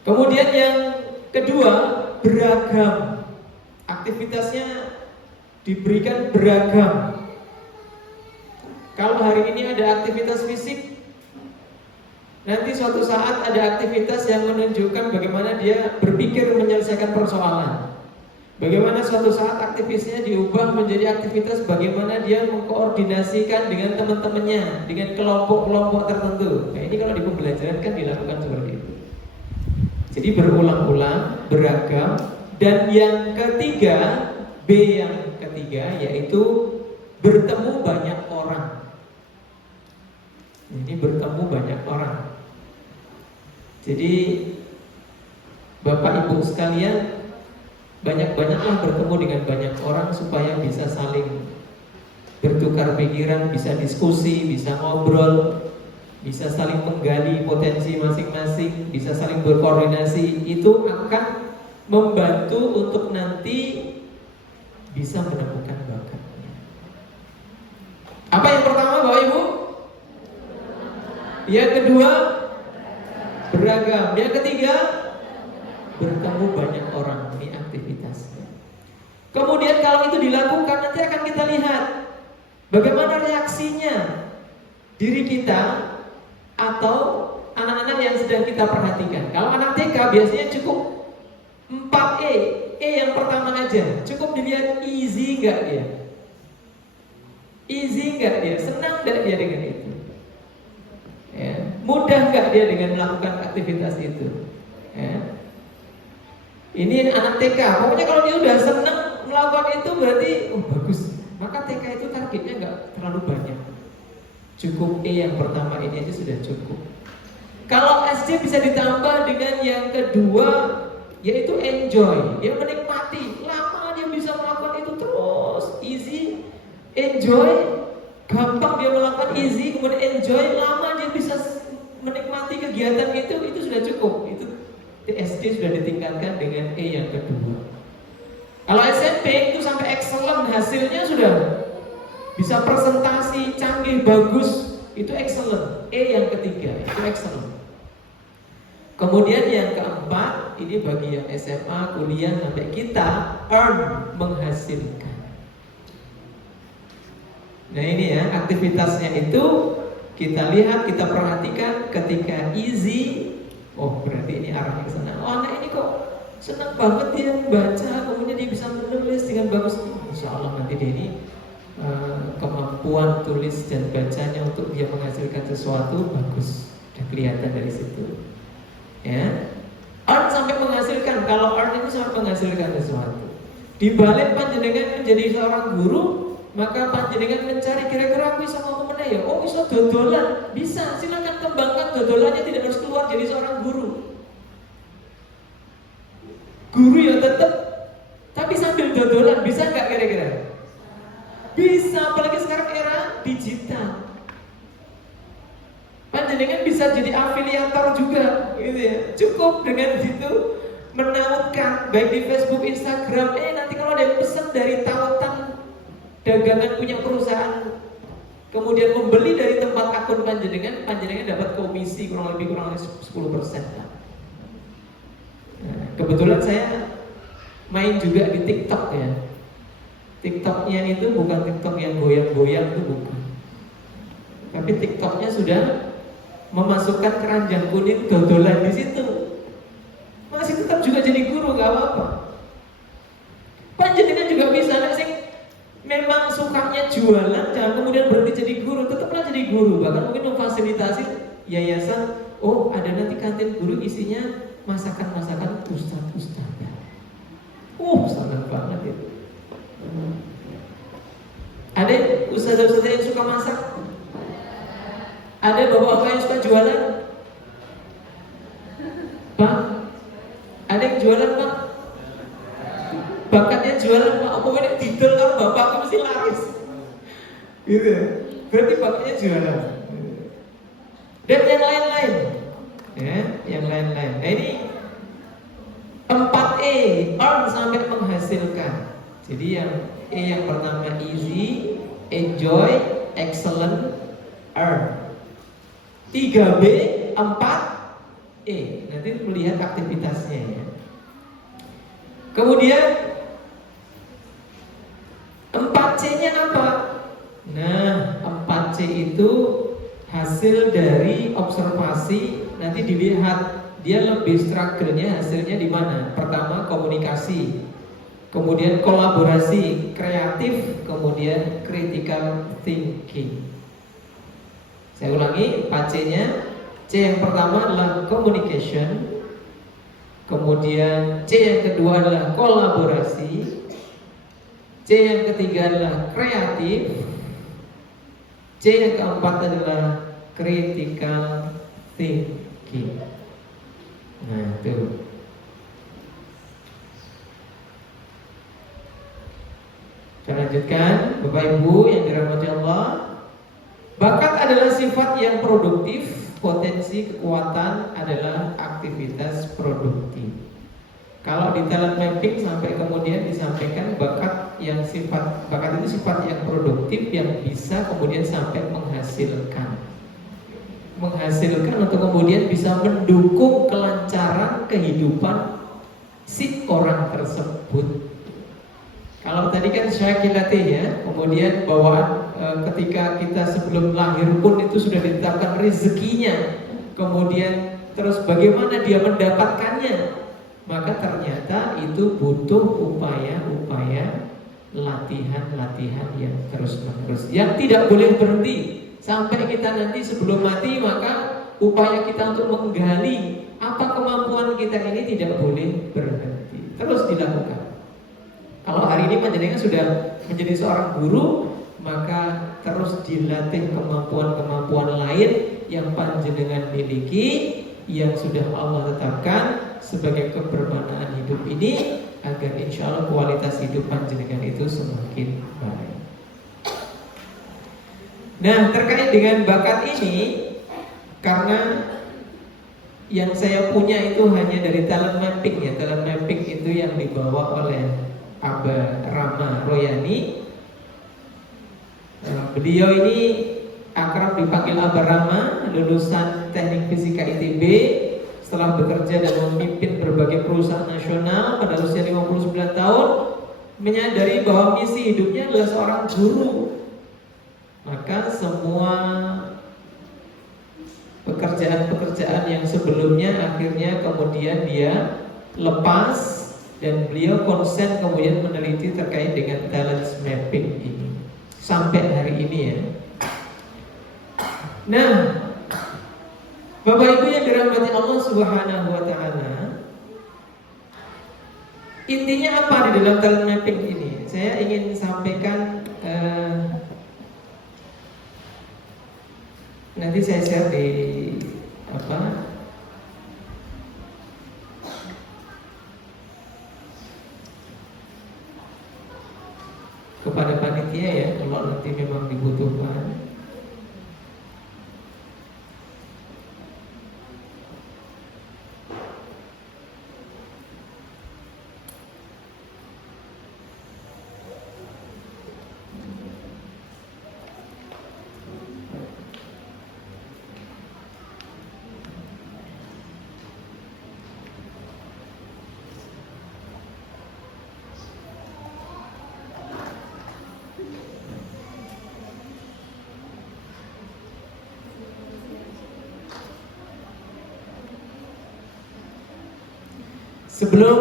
Kemudian yang kedua, beragam. Aktivitasnya diberikan beragam. Kalau hari ini ada aktivitas fisik, Nanti suatu saat ada aktivitas yang menunjukkan bagaimana dia berpikir menyelesaikan persoalan. Bagaimana suatu saat aktivitasnya diubah menjadi aktivitas bagaimana dia mengkoordinasikan dengan teman-temannya, dengan kelompok-kelompok tertentu. Nah, ini kalau di pembelajaran kan dilakukan seperti itu. Jadi berulang-ulang, beragam. Dan yang ketiga, B yang ketiga, yaitu bertemu banyak orang. Ini bertemu banyak orang. Jadi Bapak Ibu sekalian, banyak-banyaklah bertemu dengan banyak orang supaya bisa saling bertukar pikiran, bisa diskusi, bisa ngobrol, bisa saling menggali potensi masing-masing, bisa saling berkoordinasi. Itu akan membantu untuk nanti bisa menemukan bakatnya. Apa yang pertama Bapak Ibu? Yang kedua, beragam. Yang ketiga, bertemu banyak orang. Ini aktivitasnya. Kemudian kalau itu dilakukan, nanti akan kita lihat bagaimana reaksinya diri kita atau anak-anak yang sedang kita perhatikan. Kalau anak TK biasanya cukup 4E. E yang pertama aja. Cukup dilihat easy gak dia? Easy gak dia? Senang gak dia dengan itu? Ya. Mudah gak dia dengan melakukan aktivitas itu? Ya. Ini anak TK. Pokoknya kalau dia udah senang melakukan itu berarti bagus. Maka TK itu targetnya gak terlalu banyak. Cukup E yang pertama ini aja sudah cukup. Kalau SD bisa ditambah dengan yang kedua, yaitu enjoy. Dia menikmati. Lama dia bisa melakukan itu terus. Easy, enjoy. Gampang dia melakukan easy, kemudian enjoy. Lama dia bisa menikmati kegiatan itu sudah cukup. Itu SD sudah ditingkatkan dengan E yang kedua. Kalau SMP itu sampai excellent, hasilnya sudah bisa presentasi, canggih, bagus. Itu excellent. E yang ketiga, itu excellent. Kemudian yang keempat, ini bagi yang SMA, kuliah, sampai kita earn, menghasilkan. Nah ini ya, aktivitasnya itu kita lihat, kita perhatikan. Ketika easy, oh berarti ini arahnya ke sana. Oh anak ini kok senang banget dia baca, kemudian dia bisa menulis dengan bagus. Insya Allah nanti dia ini kemampuan tulis dan bacanya untuk dia menghasilkan sesuatu bagus. Sudah kelihatan dari situ. Ya, earn sampai menghasilkan. Kalau earn itu sampai menghasilkan sesuatu. Di balik panjenengan menjadi seorang guru, maka panjenengan mencari kira-kira aku bisa ngomong mana ya? Oh bisa dodolan, bisa. Silakan kembangkan dodolannya, tidak harus keluar jadi seorang guru. Guru ya tetap, tapi sambil dodolan bisa nggak kira-kira? Bisa, apalagi sekarang era digital. Panjenengan bisa jadi afiliator juga, gitu ya. Cukup dengan itu menautkan baik di Facebook, Instagram. Nanti kalau ada yang pesan dari tautan dagangan punya perusahaan, kemudian membeli dari tempat akun panjenengan dapat komisi kurang lebih 10%. Nah, kebetulan saya main juga di TikTok ya. TikToknya itu bukan TikTok yang goyang-goyang, itu bukan. Tapi TikToknya sudah memasukkan keranjang kuning dodolan di situ. Masih tetap juga jadi guru, nggak apa-apa. Panjenengan juga bisa, memang sukanya jualan, jangan kemudian berhenti jadi guru, tetaplah jadi guru. Bahkan mungkin memfasilitasi yayasan. Oh ada nanti kantin guru isinya masakan-masakan ustadz-ustadz. Sangat banget itu. Ada ustadz-ustadz yang suka masak? Ada bapak-bapak yang suka jualan? Pak? Ada yang jualan Pak? Bakatnya jualan Pak, pokoknya didol kalau bapakku mesti laris. Gitu. Berarti bakatnya jualan. Dan yang lain-lain. Ya, yang lain-lain. Nah ini 4E, earn sampai menghasilkan. Jadi yang E yang pertama easy, enjoy, excellent, earn. 3B, 4E. Nanti melihat aktivitasnya ya. Kemudian 4C-nya apa? Nah, 4C itu hasil dari observasi, nanti dilihat dia lebih struggle-nya hasilnya di mana. Pertama komunikasi, kemudian kolaborasi, kreatif, kemudian critical thinking. Saya ulangi 4C-nya. C yang pertama adalah communication, kemudian C yang kedua adalah kolaborasi, C yang ketiga adalah kreatif, C yang keempat adalah critical thinking. Nah, itu. Saya lanjutkan, Bapak Ibu yang dirahmati Allah. Bakat adalah sifat yang produktif, potensi kekuatan adalah aktivitas produktif. Kalau di talent mapping sampai kemudian disampaikan bakat itu sifat yang produktif yang bisa kemudian sampai menghasilkan untuk kemudian bisa mendukung kelancaran kehidupan si orang tersebut. Kalau tadi kan syakilatih ya, kemudian bawaan ketika kita sebelum lahir pun itu sudah ditetapkan rezekinya, kemudian terus bagaimana dia mendapatkannya, maka ternyata itu butuh upaya-upaya latihan yang terus-menerus, yang tidak boleh berhenti sampai kita nanti sebelum mati. Maka upaya kita untuk menggali apa kemampuan kita ini tidak boleh berhenti, terus dilakukan. Kalau hari ini panjenengan sudah menjadi seorang guru, maka terus dilatih kemampuan-kemampuan lain yang panjenengan miliki, yang sudah Allah tetapkan sebagai kebermanaan hidup ini, agar insya Allah kualitas hidup panjenengan itu semakin baik. Nah, terkait dengan bakat ini, karena yang saya punya itu hanya dari talent mapping ya. Talent mapping itu yang dibawa oleh Aba Rama Royani. Beliau ini akrab dipanggil Aba Rama, lulusan Teknik Fisika ITB. Setelah bekerja dan memimpin berbagai perusahaan nasional pada usia 59 tahun, menyadari bahwa misi hidupnya adalah seorang guru. Maka semua pekerjaan-pekerjaan yang sebelumnya akhirnya kemudian dia lepas, dan beliau konsen kemudian meneliti terkait dengan talent mapping ini sampai hari ini ya. Nah, Bapak Ibu yang dirahmati Allah Subhanahu wa taala, intinya apa di dalam talent mapping ini? Saya ingin sampaikan, nanti saya share di kepada panitia ya, kalau nanti memang dibutuhkan. Sebelum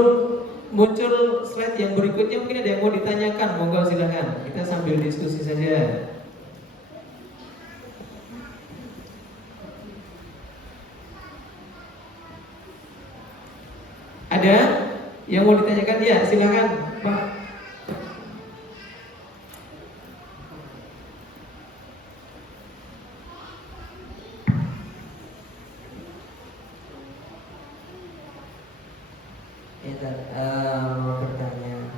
muncul slide yang berikutnya, mungkin ada yang mau ditanyakan, monggo silakan. Kita sambil diskusi saja. Ada yang mau ditanyakan? Ya, silakan, Pak. Mau bertanya,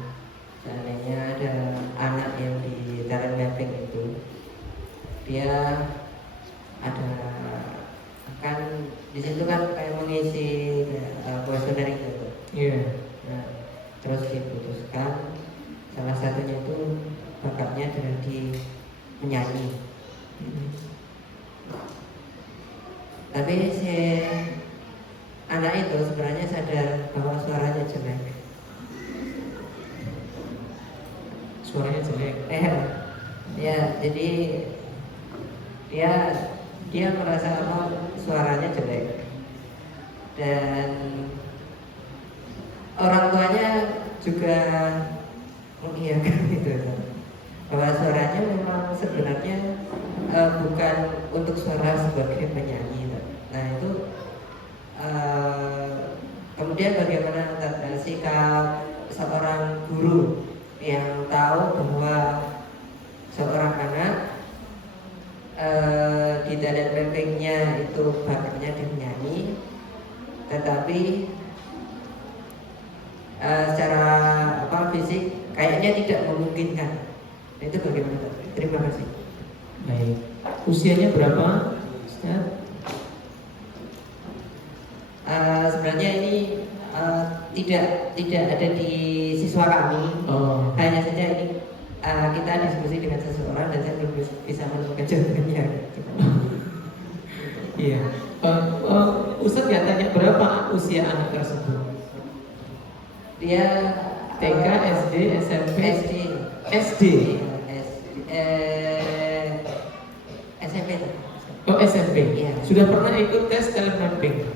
seandainya ada anak yang di talent mapping itu, dia ada kan di situ kan kayak mengisi kuesioner gitu. Iya. Nah, terus diputuskan salah satunya itu bakatnya adalah di menyanyi. Tapi si anak itu sebenarnya sadar bahwa suaranya jelek. Suaranya jelek. Ya, jadi dia dia merasa suaranya jelek dan orang tuanya juga mengiyakan gitu bahwa suaranya memang sebenarnya bukan untuk suara sebagai penyanyi. Nah itu kemudian bagaimana sikap seorang guru yang tahu bahwa seorang anak di talent mappingnya itu bakatnya di menyanyi, tetapi secara fisik kayaknya tidak memungkinkan. Nah, itu bagaimana? Terima kasih. Baik. Usianya berapa, Ustaz? Sebenarnya ini tidak ada di siswa kami. Hanya saja ini kita diskusi dengan seseorang dan saya belum bisa menemukan jawabannya. Iya. Ustaz nggak tanya berapa usia anak tersebut? Dia TK, SD, SMP? SD. SMP. Oh, SMP. Iya. Sudah pernah ikut tes talent mapping?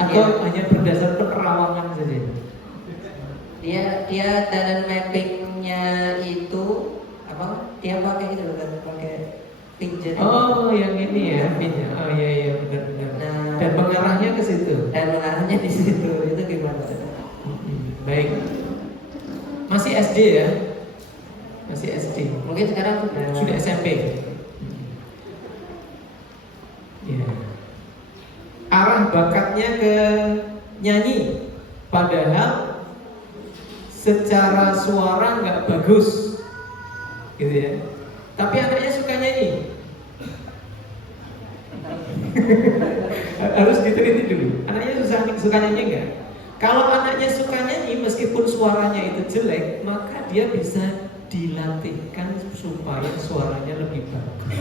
Atau hanya berdasar penerawangan saja? Dia talent mappingnya itu dia pakai itu kan, pakai pinjet. Oh, yang ini ya, pinjet. Oh iya benar. Nah, dan mengarahnya ke situ. Dan mengarahnya di situ. Itu gimana? Baik. Masih SD ya? Masih SD. Mungkin sekarang sudah SMP. Ya. Arah bakatnya ke nyanyi, padahal secara suara nggak bagus, gitu ya. Tapi anaknya suka nyanyi. Harus diteliti dulu. Anaknya suka nyanyi nggak? Kalau anaknya suka nyanyi, meskipun suaranya itu jelek, maka dia bisa dilatihkan supaya suaranya lebih bagus.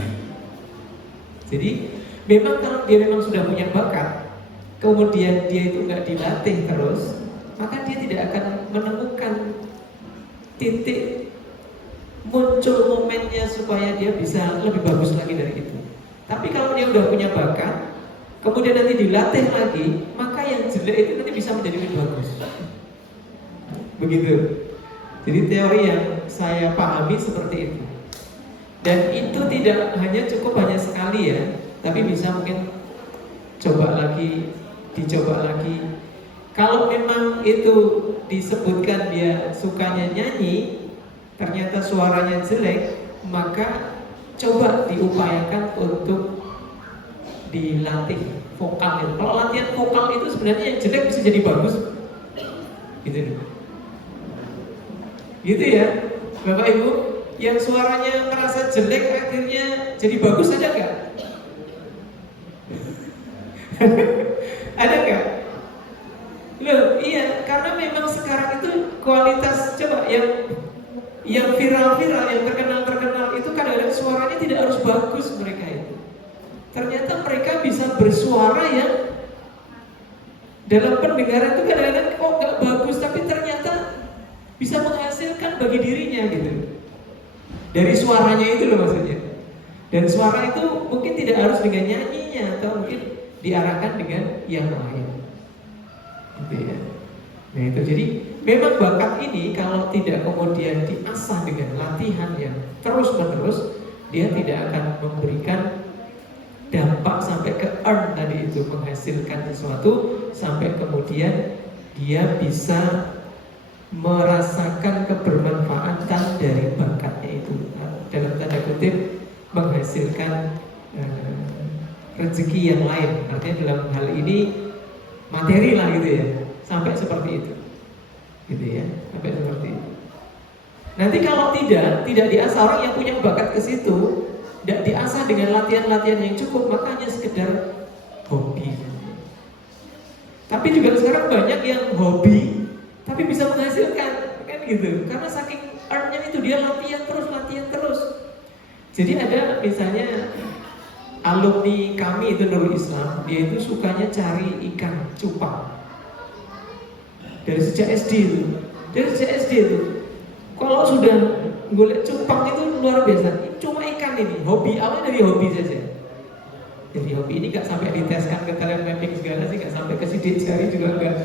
Jadi memang kalau dia memang sudah punya bakat, kemudian dia itu nggak dilatih terus, maka dia tidak akan menemukan titik muncul momennya supaya dia bisa lebih bagus lagi dari itu. Tapi kalau dia udah punya bakat, kemudian nanti dilatih lagi, maka yang jelek itu nanti bisa menjadi lebih bagus. Begitu. Jadi teori yang saya pahami seperti itu. Dan itu tidak hanya cukup hanya sekali ya, tapi bisa mungkin dicoba lagi. Kalau memang itu disebutkan dia sukanya nyanyi, ternyata suaranya jelek, maka coba diupayakan untuk dilatih vokal. Kalau latihan vokal itu sebenarnya yang jelek bisa jadi bagus, gitu ya, Bapak Ibu. Yang suaranya merasa jelek akhirnya jadi bagus, ada nggak? Ada nggak? Loh, iya, karena memang sekarang itu kualitas yang viral-viral, yang terkenal itu kadang-kadang suaranya tidak harus bagus mereka itu. Ternyata mereka bisa bersuara yang dalam pendengaran itu kadang-kadang kok nggak bagus, tapi ternyata bisa menghasilkan bagi dirinya gitu. Dari suaranya itu loh maksudnya. Dan suara itu mungkin tidak harus dengan nyanyinya, atau mungkin diarahkan dengan yang lain. Gitu ya. Nah itu, jadi memang bakat ini kalau tidak kemudian diasah dengan latihan yang terus-menerus, dia tidak akan memberikan dampak sampai ke earn tadi itu, menghasilkan sesuatu sampai kemudian dia bisa merasakan kebermanfaatan dari bakatnya itu, dalam tanda kutip menghasilkan rezeki yang lain. Artinya dalam hal ini materi lah gitu ya, sampai seperti itu, gitu ya, sampai seperti itu. Nanti kalau tidak diasah, orang yang punya bakat ke situ tidak diasah dengan latihan-latihan yang cukup, maka hanya sekedar hobi. Tapi juga sekarang banyak yang hobi tapi bisa menghasilkan, kan gitu. Karena saking artnya itu dia latihan terus. Jadi ada misalnya alumni kami itu Nurul Islam, dia itu sukanya cari ikan cupang dari sejak SD itu. Kalau sudah golek cupang itu luar biasa. cuma ikan ini. Hobi awalnya dari hobi saja. Jadi hobi ini nggak sampai diteskan ke talent mapping segala sih, nggak sampai ke sidik jari juga enggak.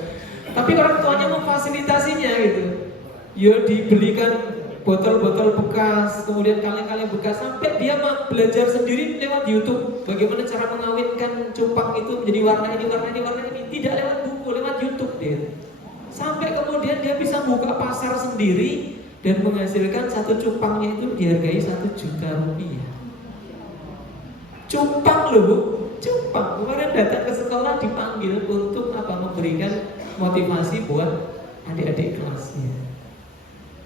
Tapi orang tuanya memfasilitasinya gitu. Ya dibelikan botol-botol bekas, kemudian kaleng-kaleng bekas, sampai dia belajar sendiri lewat YouTube bagaimana cara mengawinkan cupang itu menjadi warna ini, warna ini, warna ini. Tidak lewat buku, lewat YouTube dia. Sampai kemudian dia bisa buka pasar sendiri dan menghasilkan satu cupangnya itu dihargai 1 juta rupiah. Cupang loh, cupang. Kemarin datang ke sekolah dipanggil untuk apa? Memberikan motivasi buat adik-adik kelasnya.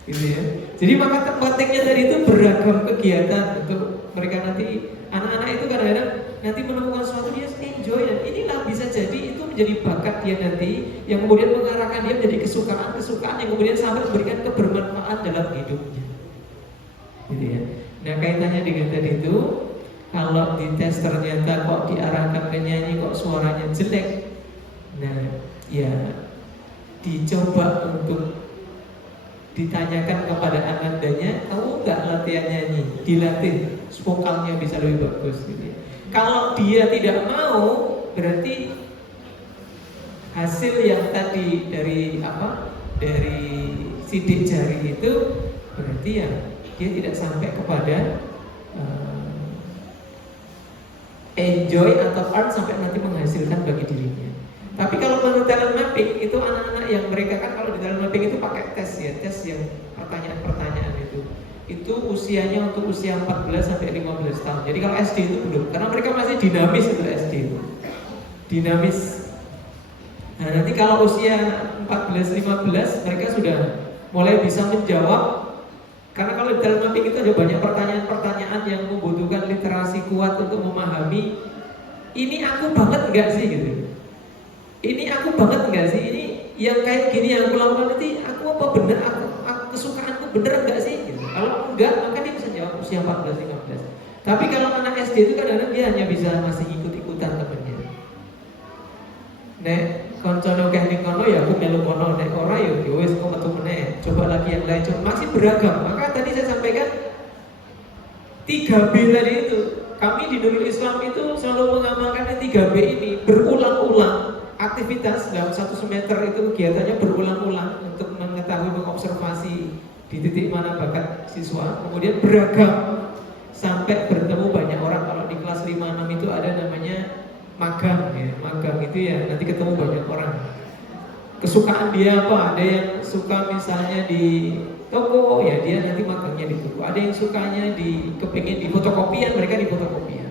Gitu ya. Jadi maka pentingnya tadi itu beragam kegiatan untuk mereka nanti, anak-anak itu kadang-kadang nanti menemukan sesuatu dia enjoy, dan inilah bisa jadi itu menjadi bakat dia nanti yang kemudian mengarahkan dia menjadi kesukaan yang kemudian sampai memberikan kebermanfaat dalam hidupnya. Gitu ya. Nah kaitannya dengan tadi itu, kalau dites ternyata kok diarahkan ke nyanyi kok suaranya jelek, nah ya dicoba untuk ditanyakan kepada anandanya, kamu nggak latihan nyanyi, dilatih vokalnya bisa lebih bagus gitu ya. Kalau dia tidak mau, berarti hasil yang tadi dari sidik jari itu berarti ya dia tidak sampai kepada enjoy atau art sampai nanti menghasilkan bagi dirinya. Tapi kalau menurut talent mapping itu anak-anak yang mereka kan kalau di talent mapping itu pakai tes ya, tes yang pertanyaan-pertanyaan itu usianya untuk usia 14 sampai 15 tahun. Jadi kalau SD itu belum, karena mereka masih dinamis itu SD itu. Dinamis. Nah, nanti kalau usia 14-15 mereka sudah mulai bisa menjawab. Karena kalau di talent mapping itu ada banyak pertanyaan-pertanyaan yang membutuhkan literasi kuat untuk memahami ini aku banget enggak sih gitu. Ini aku banget enggak sih? Ini yang kayak gini yang aku lakukan nanti aku apa bener, aku kesukaanku bener enggak sih? Gitu. Kalau enggak maka dia bisa jawab usia 14-15. Tapi kalau anak SD itu kadang-kadang dia hanya bisa masih ikut-ikutan temennya. Nek koncono ning kono ya aku melu kono, nek ora ya wis kok metu meneh. Coba lagi yang lain, coba masih beragam. Maka tadi saya sampaikan 3B tadi itu. Kami di Nurul Islam itu selalu mengamalkan 3B ini berulang-ulang. Aktivitas dalam 1 semester itu kegiatannya berulang-ulang untuk mengetahui, mengobservasi di titik mana bakat siswa. Kemudian beragam sampai bertemu banyak orang. Kalau di kelas 5-6 itu ada namanya magang ya. Magang itu ya nanti ketemu banyak orang. Kesukaan dia apa? Ada yang suka misalnya di toko ya dia nanti magangnya di toko. Ada yang sukanya kepingin di fotokopian, mereka di fotokopian.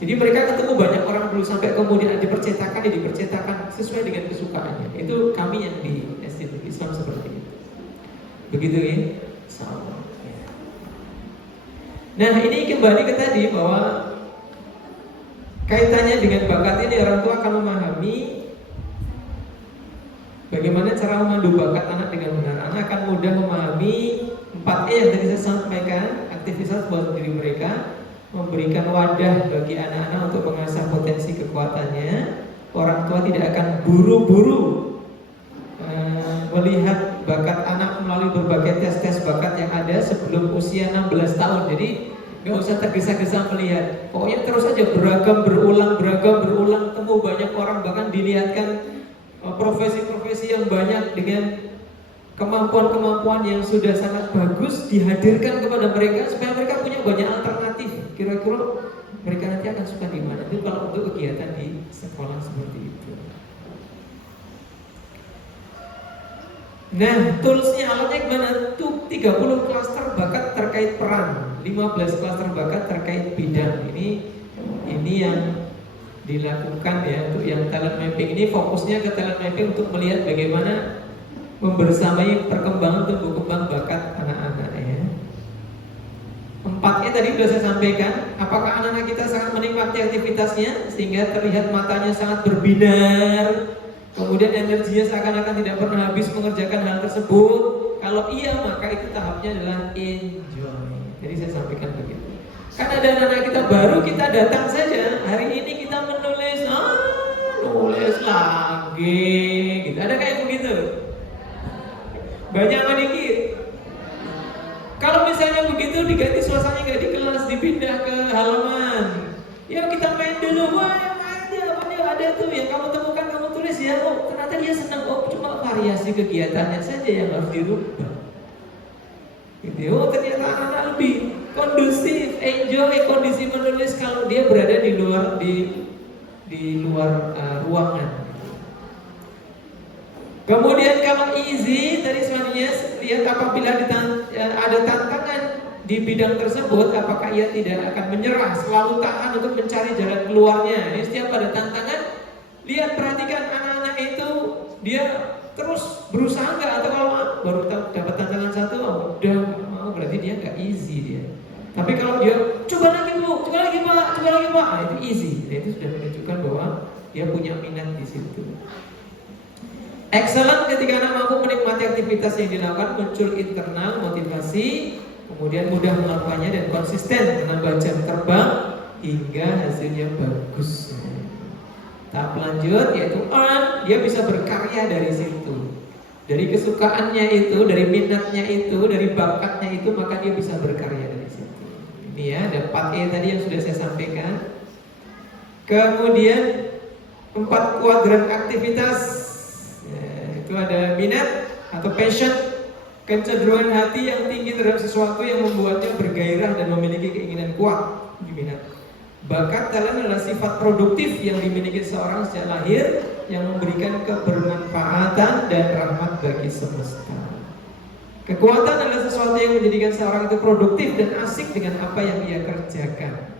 Jadi mereka ketemu banyak orang dulu sampai kemudian dipercetakan, ya dipercetakan sesuai dengan kesukaannya. Itu kami yang di SD Islam seperti itu. Begitu ya? Sama. Nah ini kembali ke tadi bahwa kaitannya dengan bakat ini orang tua akan memahami bagaimana cara memandu bakat anak dengan benar. Anak akan mudah memahami 4E yang tadi saya sampaikan, aktivitas buat diri mereka, memberikan wadah bagi anak-anak untuk mengasah potensi kekuatannya. Orang tua tidak akan buru-buru melihat bakat anak melalui berbagai tes-tes bakat yang ada sebelum usia 16 tahun. Jadi nggak usah tergesa-gesa melihat. Pokoknya terus saja beragam, berulang, temu banyak orang, bahkan dilihatkan profesi-profesi yang banyak dengan kemampuan-kemampuan yang sudah sangat bagus dihadirkan kepada mereka supaya mereka punya banyak alternatif. Kira-kira mereka nanti akan suka di mana? Itu kalau untuk kegiatan di sekolah seperti itu. Nah, toolsnya alatnya gimana? Tuh 30 klaster bakat terkait peran, 15 klaster bakat terkait bidang. Ini yang dilakukan ya untuk yang talent mapping ini, fokusnya ke talent mapping untuk melihat bagaimana membersamai perkembangan tumbuh kembang bakat anak-anak ya. 4-nya tadi sudah saya sampaikan. Apakah anak-anak kita sangat menikmati aktivitasnya sehingga terlihat matanya sangat berbinar, kemudian energinya seakan-akan tidak pernah habis mengerjakan hal tersebut? Kalau iya maka itu tahapnya adalah enjoy. Jadi saya sampaikan begitu. Kan ada anak-anak kita baru, kita datang saja, hari ini kita menulis, nulis lagi gitu. Ada kayak begitu? Banyak apa dikit? Kalau misalnya begitu diganti suasananya nggak di kelas, dipindah ke halaman. Ya kita main dulu, wah main ada tuh yang kamu temukan kamu tulis ya. Oh ternyata dia senang, oh cuma variasi kegiatannya saja yang harus dirubah. Gitu. Oh ternyata anak-anak lebih kondusif, enjoy kondisi menulis kalau dia berada di luar ruangan. Kemudian kalau easy tadi sebenarnya lihat apabila ada tantangan di bidang tersebut, apakah ia tidak akan menyerah, selalu tahan untuk mencari jalan keluarnya. Ini setiap ada tantangan, lihat perhatikan anak-anak itu dia terus berusaha nggak, atau kalau baru dapat tantangan satu, udah mau berarti dia nggak easy dia. Tapi kalau dia coba lagi bu, coba lagi pak, itu easy. Nah, itu sudah menunjukkan bahwa dia punya minat di situ. Excellent ketika anak mampu menikmati aktivitas yang dilakukan, muncul internal motivasi, kemudian mudah melakukannya dan konsisten menambah jam terbang hingga hasilnya bagus. Tahap lanjut yaitu earn, dia bisa berkarya dari situ. Dari kesukaannya itu, dari minatnya itu, dari bakatnya itu, maka dia bisa berkarya dari situ. Ini ya, ada 4E tadi yang sudah saya sampaikan. Kemudian 4 kuadran aktivitas. Itu ada minat atau passion, kecenderungan hati yang tinggi terhadap sesuatu yang membuatnya bergairah dan memiliki keinginan kuat di minat. Bakat talent adalah sifat produktif yang dimiliki seorang sejak lahir yang memberikan kebermanfaatan dan rahmat bagi semesta. Kekuatan adalah sesuatu yang menjadikan seorang itu produktif dan asik dengan apa yang ia kerjakan.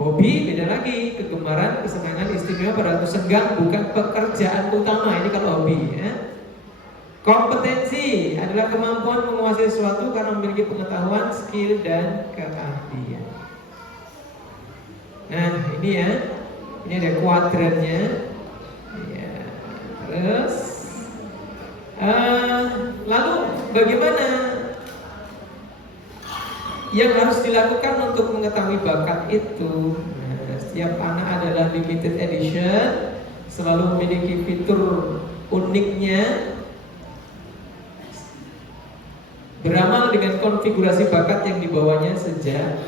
Hobi beda lagi, kegemaran, kesenangan istimewa pada waktu senggang, bukan pekerjaan utama. Ini kalau hobi ya. Kompetensi adalah kemampuan menguasai sesuatu karena memiliki pengetahuan, skill, dan keahlian. Nah ini ya, ini ada kuadrannya ya. Terus lalu bagaimana yang harus dilakukan untuk mengetahui bakat itu? Nah, setiap anak adalah limited edition, selalu memiliki fitur uniknya. Beramal dengan konfigurasi bakat yang dibawanya sejak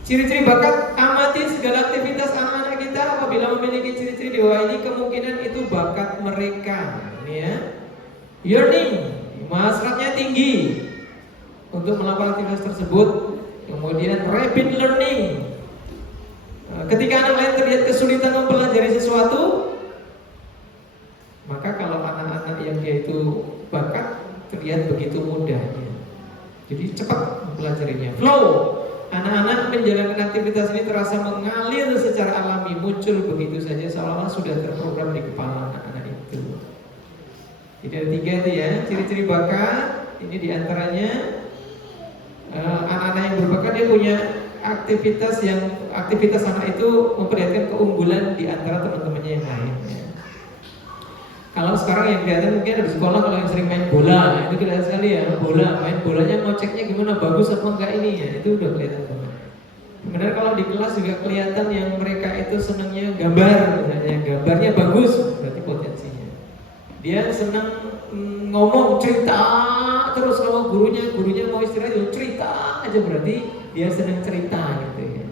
ciri-ciri bakat, amati segala aktivitas anak-anak kita. Apabila memiliki ciri-ciri di bawah ini, kemungkinan itu bakat mereka. Ini ya. Yearning, hasratnya tinggi untuk melakukan aktivitas tersebut. Kemudian rapid learning, ketika anak lain terlihat kesulitan mempelajari sesuatu, maka kalau anak-anak yang dia itu bakat terlihat begitu mudahnya, jadi cepat mempelajarinya. Flow, anak-anak menjalankan aktivitas ini terasa mengalir secara alami, muncul begitu saja seolah-olah sudah terprogram di kepala anak-anak itu. Jadi ada 3 itu ya, ciri-ciri bakat. Ini diantaranya anak-anak yang berbakat dia punya aktivitas anak itu memperlihatkan keunggulan di antara teman-temannya yang lain ya. Kalau sekarang yang kelihatan mungkin ada di sekolah, kalau yang sering main bola, nah itu kelihatan sekali ya, main bolanya ngeceknya gimana, bagus apa enggak ini ya, itu udah kelihatan banget. Kemudian kalau di kelas juga kelihatan yang mereka itu senangnya gambar, misalnya gambarnya bagus, berarti potensinya. Dia senang ngomong, cerita terus, kalau gurunya mau istirahat ya cerita aja, berarti dia senang cerita gitu ya.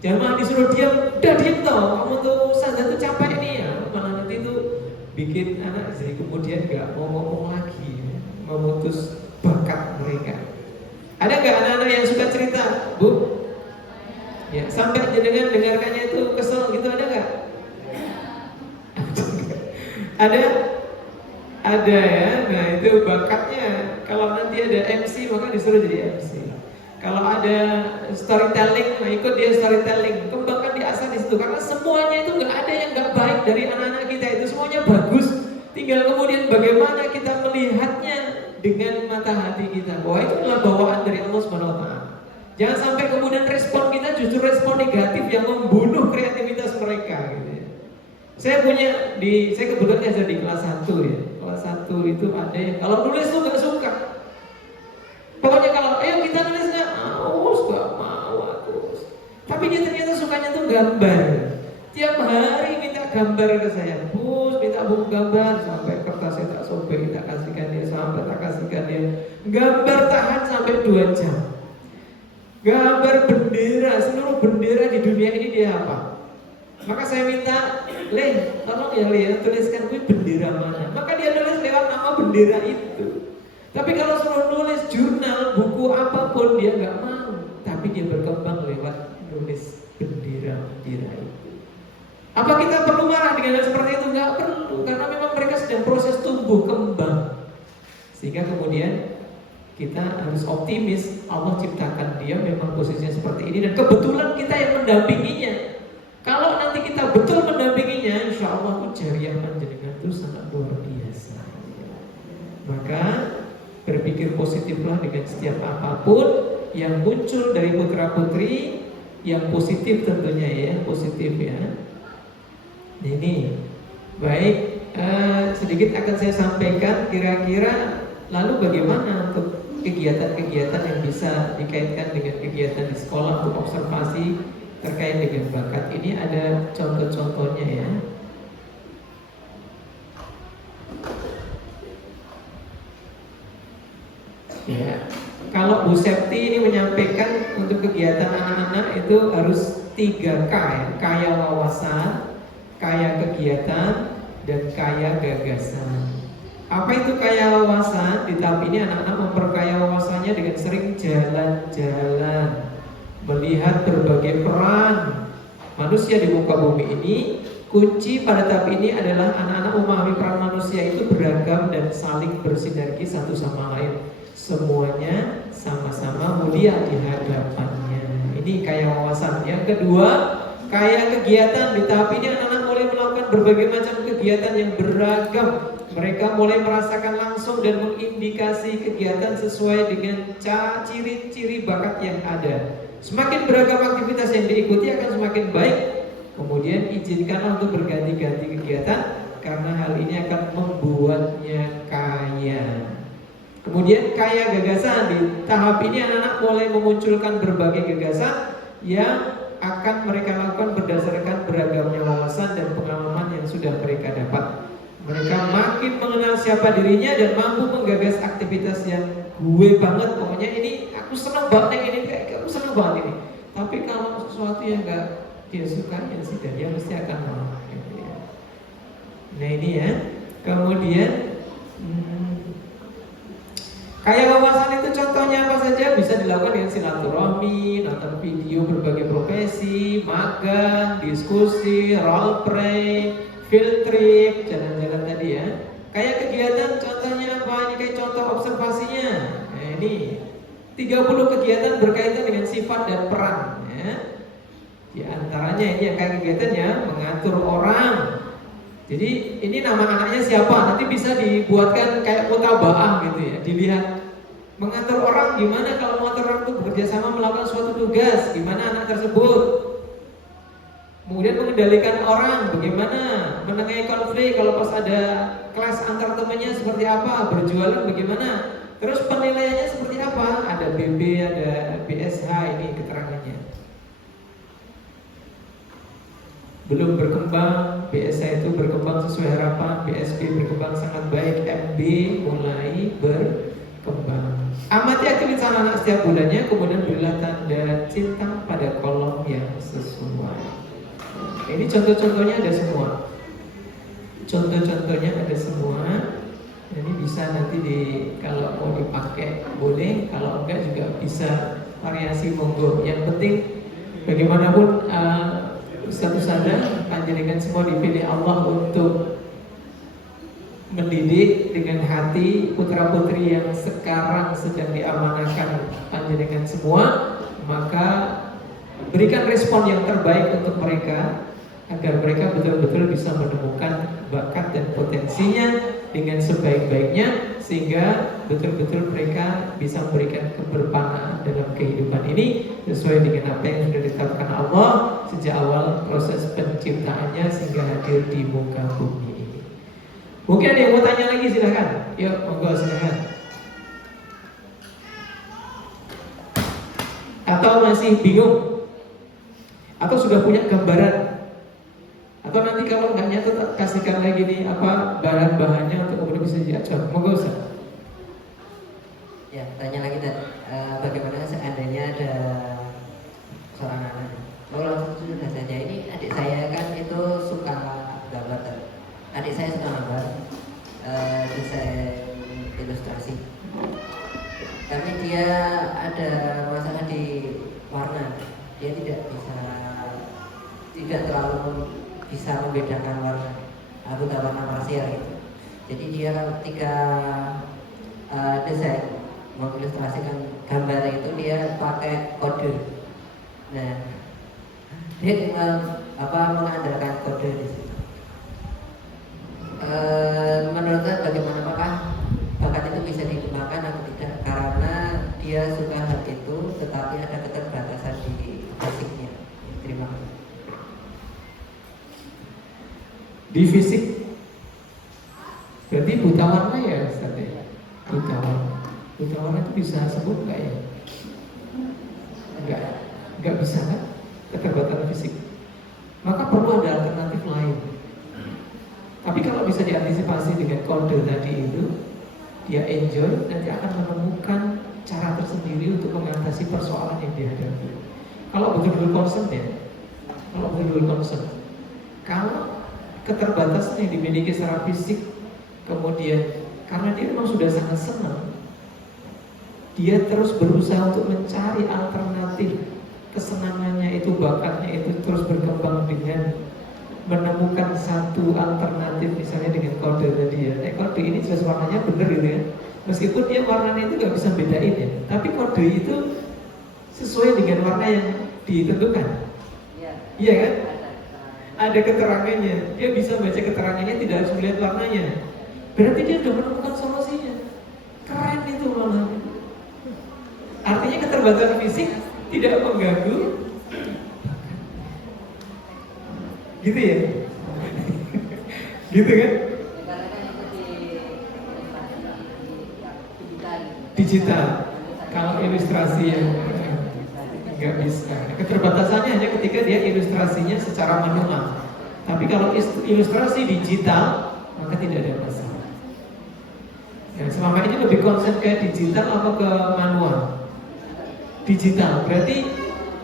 Jangan disuruh diam, udah diam toh, kamu tuh saja tuh capek nih ya, malah nanti tuh bikin anak jadi kemudian nggak mau ngomong lagi ya, memutus bakat mereka. Ada nggak anak-anak yang suka cerita, Bu? Ya, sampai jenengan dengarkannya itu kesel gitu, ada nggak? Ada ya. Nah itu bakatnya. Kalau nanti ada MC maka disuruh jadi MC. Kalau ada storytelling, nah ikut dia storytelling. Kembangkan diasah di situ, karena semuanya itu nggak ada yang nggak baik dari anak-anak kita, itu semuanya bagus. Tinggal kemudian bagaimana kita melihatnya dengan mata hati kita, bahwa itu adalah bawaan dari Allah Subhanahu Wa Taala. Jangan sampai kemudian respon kita justru respon negatif yang membunuh kreativitas mereka gitu ya. Saya kebetulan ngajar di kelas 1 ya. Kelas 1 itu ada yang kalau nulis tuh gak suka. Pokoknya kalau ayo kita nulis gak mau terus. Tapi dia ternyata sukanya tuh gambar. Tiap hari minta gambar ke saya, Bus minta buku gambar, sampai kertas saya tak sobek, tak kasihkan dia, sampai tak kasihkan dia. Gambar tahan sampai 2 jam. Gambar bendera, seluruh bendera di dunia ini dia hafal. Maka saya minta, Le, tolong ya Le, tuliskan gue bendera mana. Maka dia nulis lewat nama bendera itu. Tapi kalau suruh nulis jurnal, buku apapun dia nggak mau. Tapi dia berkembang lewat nulis bendera-bendera itu. Apa kita perlu marah dengan hal seperti itu? Nggak perlu, karena memang mereka sedang proses tumbuh kembang. Sehingga kemudian kita harus optimis, Allah ciptakan dia memang posisinya seperti ini dan kebetulan kita yang mendampinginya. Kalau nanti kita betul mendampinginya, insya Allah jariah panjenengan itu sangat luar biasa. Maka berpikir positiflah dengan setiap apapun yang muncul dari putra putri, yang positif tentunya ya, positif ya. Ini baik, sedikit akan saya sampaikan kira-kira lalu bagaimana untuk kegiatan-kegiatan yang bisa dikaitkan dengan kegiatan di sekolah untuk observasi terkait dengan bakat. Ini ada contoh-contohnya ya. Ya, kalau Bu Septi ini menyampaikan untuk kegiatan anak-anak itu harus 3K ya, kaya wawasan, kaya kegiatan, dan kaya gagasan. Apa itu kaya wawasan? Di tahap ini anak-anak memperkaya wawasannya dengan sering jalan-jalan, melihat berbagai peran manusia di muka bumi ini. Kunci pada tahap ini adalah anak-anak memahami peran manusia itu beragam dan saling bersinergi satu sama lain. Semuanya sama-sama mulia di hadapannya. Ini kaya wawasan. Yang kedua, kaya kegiatan. Di tahap ini anak-anak mulai melakukan berbagai macam kegiatan yang beragam. Mereka mulai merasakan langsung dan mengindikasi kegiatan sesuai dengan ciri-ciri bakat yang ada. Semakin beragam aktivitas yang diikuti akan semakin baik. Kemudian izinkanlah untuk berganti-ganti kegiatan karena hal ini akan membuatnya kaya. Kemudian kaya gagasan. Di tahap ini anak-anak mulai memunculkan berbagai gagasan yang akan mereka lakukan berdasarkan beragamnya wawasan dan pengalaman yang sudah mereka dapat. Mereka makin mengenal siapa dirinya dan mampu menggagas aktivitas yang gue banget. Pokoknya ini aku seneng banget ini, kayak aku seneng banget ini. Tapi kalau sesuatu yang gak dia sukai ya sudah, dia mesti akan menolak. Nah ini ya. Kemudian kaya wawasan itu contohnya apa saja? Bisa dilakukan dengan silaturahmi, nonton video berbagai profesi, magang, diskusi, role play, field trip, jalan-jalan tadi ya. Kayak kegiatan contohnya apa? Ini kayak contoh observasinya. Nah ini 30 kegiatan berkaitan dengan sifat dan peran ya. Di antaranya ini yang kayak kegiatannya mengatur orang. Jadi ini nama anaknya siapa? Nanti bisa dibuatkan kayak mutabaah gitu ya. Dilihat mengatur orang gimana, kalau mengatur orang itu bekerja sama melakukan suatu tugas, gimana anak tersebut. Kemudian mengendalikan orang, bagaimana menengahi konflik kalau pas ada kelas antar temannya seperti apa, berjualan bagaimana. Terus penilaiannya seperti apa? Ada BB, ada BSH, ini keterangannya. Belum berkembang, BSH itu berkembang sesuai harapan, BSB berkembang sangat baik, MB mulai berkembang. Amati aktivitas anak-anak setiap bulannya, kemudian berilah tanda cinta pada kolom yang sesuai. Ini contoh-contohnya ada semua. Contoh-contohnya ada semua. Ini bisa nanti kalau mau dipakai boleh, kalau enggak juga bisa variasi monggo. Yang penting bagaimanapun Ustaz-ustazah panjenengan semua dipilih Allah untuk mendidik dengan hati putra-putri yang sekarang sedang diamanahkan panjenengan semua. Maka berikan respon yang terbaik untuk mereka agar mereka betul-betul bisa menemukan bakat dan potensinya dengan sebaik-baiknya, sehingga betul-betul mereka bisa memberikan kebermanfaatan dalam kehidupan ini sesuai dengan apa yang sudah ditetapkan Allah sejak awal proses penciptaannya sehingga hadir di muka bumi ini. Mungkin ada yang mau tanya lagi, silakan. Yuk, monggo silakan. Atau masih bingung? Atau sudah punya gambaran? Atau nanti kalau nggak nyata kasihkan lagi nih apa bahan-bahannya untuk kemudian bisa diajar. Monggo Ustaz. Ya, tanya lagi tadi, bagaimana seandainya ada seorang anak. Kalau sudah saja ini adik saya kan itu suka gambar. Adik saya suka gambar, desain ilustrasi. Tapi dia ada masalah di warna. Dia tidak terlalu bisa membedakan warna, buta warna parsial gitu. Jadi dia ketika desain mengilustrasikan gambar itu dia pakai kode. Nah, dia mengandalkan kode di situ. Menurut Anda bagaimana, apakah bakat itu bisa dikembangkan atau tidak? Karena dia suka hal itu, tetapi ada keterbatasan di fisiknya. Terima kasih. Di fisik berarti buta warna ya Ustaz ya? Buta warna itu bisa sembuh nggak ya? Nggak bisa kan? Keterbatasan fisik. Maka perlu ada alternatif lain. Tapi kalau bisa diantisipasi dengan kode tadi itu, dia enjoy dan dia akan menemukan cara tersendiri untuk mengatasi persoalan yang dihadapi. Kalau betul-betul concern ya, kalau keterbatasan yang dimiliki secara fisik, kemudian karena dia memang sudah sangat senang, dia terus berusaha untuk mencari alternatif kesenangannya itu, bakatnya itu terus berkembang dengan menemukan satu alternatif, misalnya dengan kode tadi ya. Kode ini jelas warnanya bener gitu ya. Meskipun dia warnanya itu nggak bisa bedain ya, tapi kode itu sesuai dengan warna yang ditentukan. Iya kan? Ada keterangannya, dia bisa baca keterangannya, tidak harus melihat warnanya. Berarti dia sudah menemukan solusinya. Keren itu malah. Artinya keterbatasan fisik tidak mengganggu, gitu ya? Gitu kan? Digital. Kalau ilustrasi yang nggak bisa. Keterbatasannya hanya ketika dia ilustrasinya secara manual. Tapi kalau ilustrasi digital, maka tidak ada masalah. Ya, selama ini lebih konsen ke digital atau ke manual? Digital. Berarti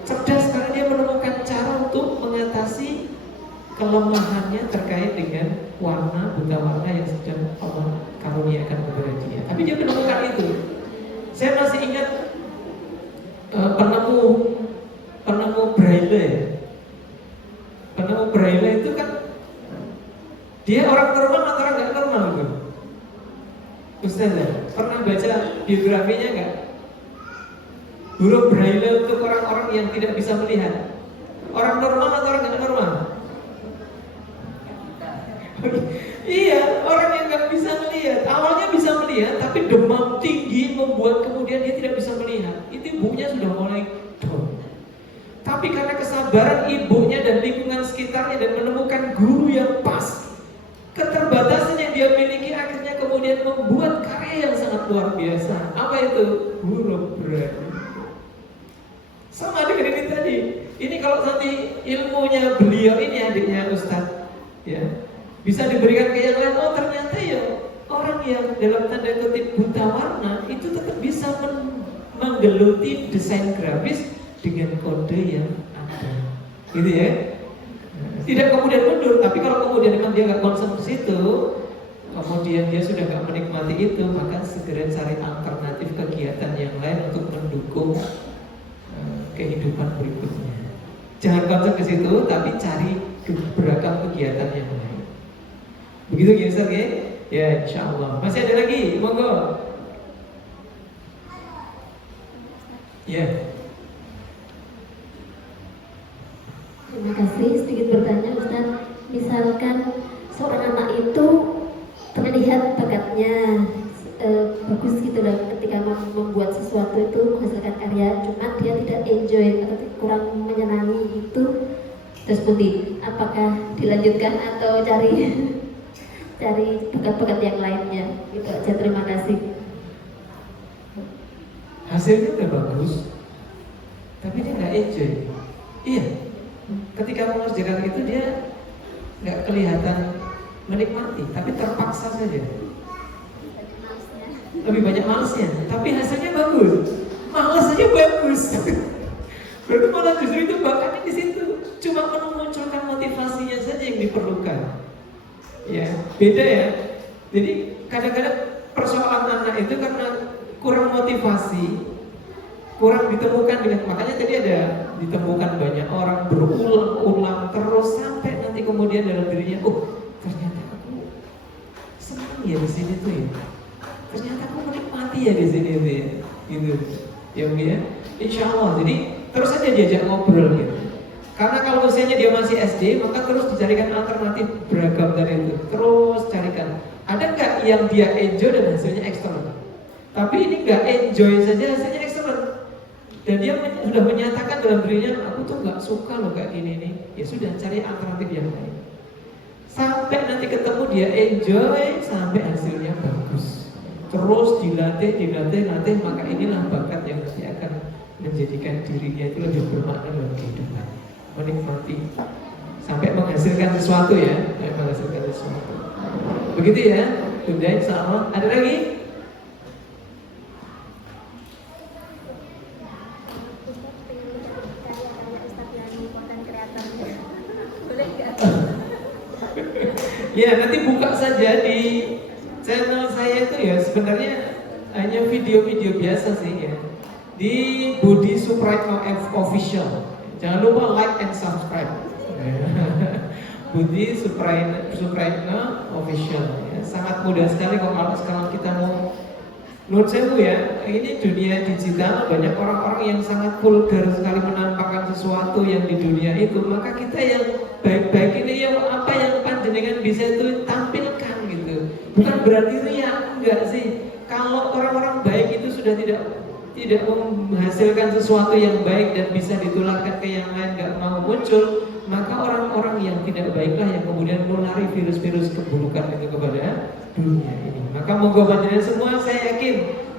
cerdas karena dia menemukan cara untuk mengatasi kelemahannya terkait dengan warna, buta warna yang sedang Allah karuniakan kepada dia. Tapi dia menemukan itu. Saya masih ingat penemu Braille. Penemu Braille itu kan dia orang normal atau orang nggak normal gitu. Ustaz, pernah baca biografinya nggak? Huruf Braille untuk orang-orang yang tidak bisa melihat. Orang normal atau orang nggak normal? Iya, orang yang nggak bisa melihat. Awalnya bisa melihat, tapi demam tinggi membuat kemudian dia tidak bisa melihat. Itu ibunya sudah mulai down. Tapi karena kesabaran ibunya dan lingkungan sekitarnya dan menemukan guru yang pas, keterbatasan yang dia miliki akhirnya kemudian membuat karya yang sangat luar biasa. Apa itu? Huruf Braille. Sama dengan ini tadi. Ini kalau nanti ilmunya beliau ini adiknya Ustadz, ya, bisa diberikan ke yang lain. Oh ternyata ya orang yang dalam tanda kutip buta warna itu tetap bisa menggeluti desain grafis dengan kode yang ada, gitu ya. Tidak kemudian mundur, tapi kalau kemudian memang dia nggak concern ke situ, kemudian dia sudah nggak menikmati itu, maka segera cari alternatif kegiatan yang lain untuk mendukung kehidupan berikutnya. Jangan concern ke situ, tapi cari beragam kegiatan yang lain. Begitu ya Ustaz ya? Ya insya Allah. Masih ada lagi? Monggo. Ya. Terima kasih. Sedikit bertanya Ustaz. Misalkan seorang anak itu terlihat bakatnya bagus gitu loh, ketika membuat sesuatu itu menghasilkan karya, cuman dia tidak enjoy atau kurang menyenangi itu, terus putih. Apakah dilanjutkan atau cari bakat-bakat yang lainnya? Itu aja, terima kasih. Hasilnya udah bagus, tapi dia nggak enjoy. Iya, ketika mengerjakan itu dia nggak kelihatan menikmati, tapi terpaksa saja. Lebih banyak malesnya, tapi hasilnya bagus. Males aja bagus. Berarti malah justru itu bakatnya di situ. Cuma memunculkan motivasinya saja yang diperlukan. Ya, beda ya. Jadi kadang-kadang persoalan anak itu karena kurang motivasi, kurang ditemukan dengan, makanya tadi ada ditemukan banyak orang berulang-ulang terus sampai nanti kemudian dalam dirinya, oh ternyata aku senang ya di sini tuh ya. Ternyata aku menikmati ya di sini tuh ya. Gitu. Ya ya. Insya Allah. Jadi terus saja diajak ngobrol gitu. Karena kalau usianya dia masih SD, maka terus dicarikan alternatif beragam dari itu. Terus carikan. Ada nggak yang dia enjoy dan hasilnya eksternal? Tapi ini nggak enjoy saja hasilnya eksternal. Dan dia sudah menyatakan dalam dirinya, aku tuh nggak suka loh kayak gini nih. Ya sudah, cari alternatif yang lain. Sampai nanti ketemu dia enjoy, sampai hasilnya bagus. Terus dilatih, maka inilah bakat yang nanti akan menjadikan dirinya itu lebih bermakna dalam kehidupan. Menikmati sampai menghasilkan sesuatu ya, begitu ya. Bunda, insya ada lagi? Ya, nanti buka saja di channel saya itu ya, sebenarnya hanya video-video biasa sih ya, di Budi Supratno Official. Jangan lupa like and subscribe. Budi Supratno Official ya. Sangat mudah sekali kalau sekarang kita mau, menurut saya Bu ya, ini dunia digital banyak orang-orang yang sangat vulgar sekali menampakkan sesuatu yang di dunia itu. Maka kita yang baik-baik ini yang apa yang panjenengan bisa itu tampilkan gitu. Bukan berarti riya, enggak sih. Kalau orang-orang baik itu sudah tidak menghasilkan sesuatu yang baik dan bisa ditularkan ke yang lain, nggak mau muncul, maka orang-orang yang tidak baiklah yang kemudian menulari virus-virus keburukan itu kepada dunia ini. Maka moga panjenengan semua saya yakin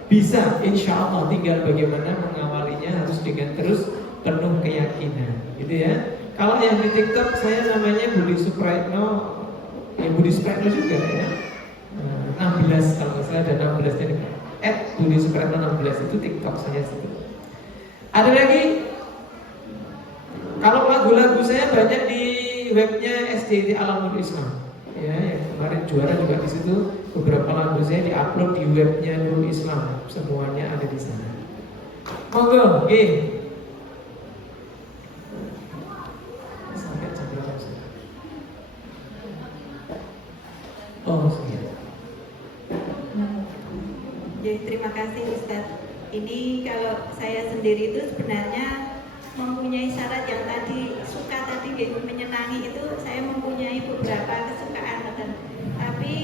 bisa, insya Allah, tinggal bagaimana mengawalinya harus dengan terus penuh keyakinan, gitu ya. Kalau yang di TikTok saya namanya Budi Supratno, ya Budi Supratno juga ya. 16 kalau saya ada 16 jadi Budi Supratno 16 itu TikTok saya situ. Ada lagi? Kalau lagu-lagu saya banyak di webnya SDT Alamul Islam. Ya, yang kemarin juara juga di situ. Beberapa lagu saya diupload di webnya Nurul Islam. Semuanya ada di sana. Monggo, oke. Sampai jam berapa? Oh, iya. Jadi terima kasih Ustadz. Ini kalau saya sendiri itu sebenarnya mempunyai syarat yang tadi suka tadi menyenangi itu, saya mempunyai beberapa kesukaan, tapi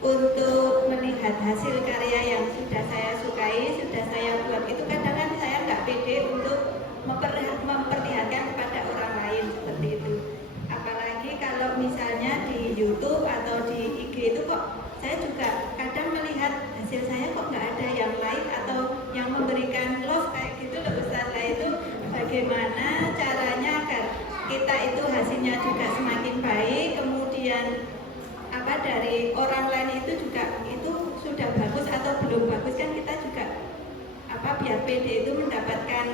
untuk melihat hasil karya yang sudah saya sukai, sudah saya buat itu kadang-kadang saya nggak pede untuk memperlihatkan kepada orang lain seperti itu. Apalagi kalau misalnya di YouTube atau di IG itu kok saya juga kadang melihat hasil saya kok nggak ada yang like atau yang memberikan love kayak gitu loh Ustaz. Lah itu bagaimana caranya agar kita itu hasilnya juga semakin baik, kemudian apa dari orang lain itu juga itu sudah bagus atau belum bagus, kan kita juga apa biar PD itu mendapatkan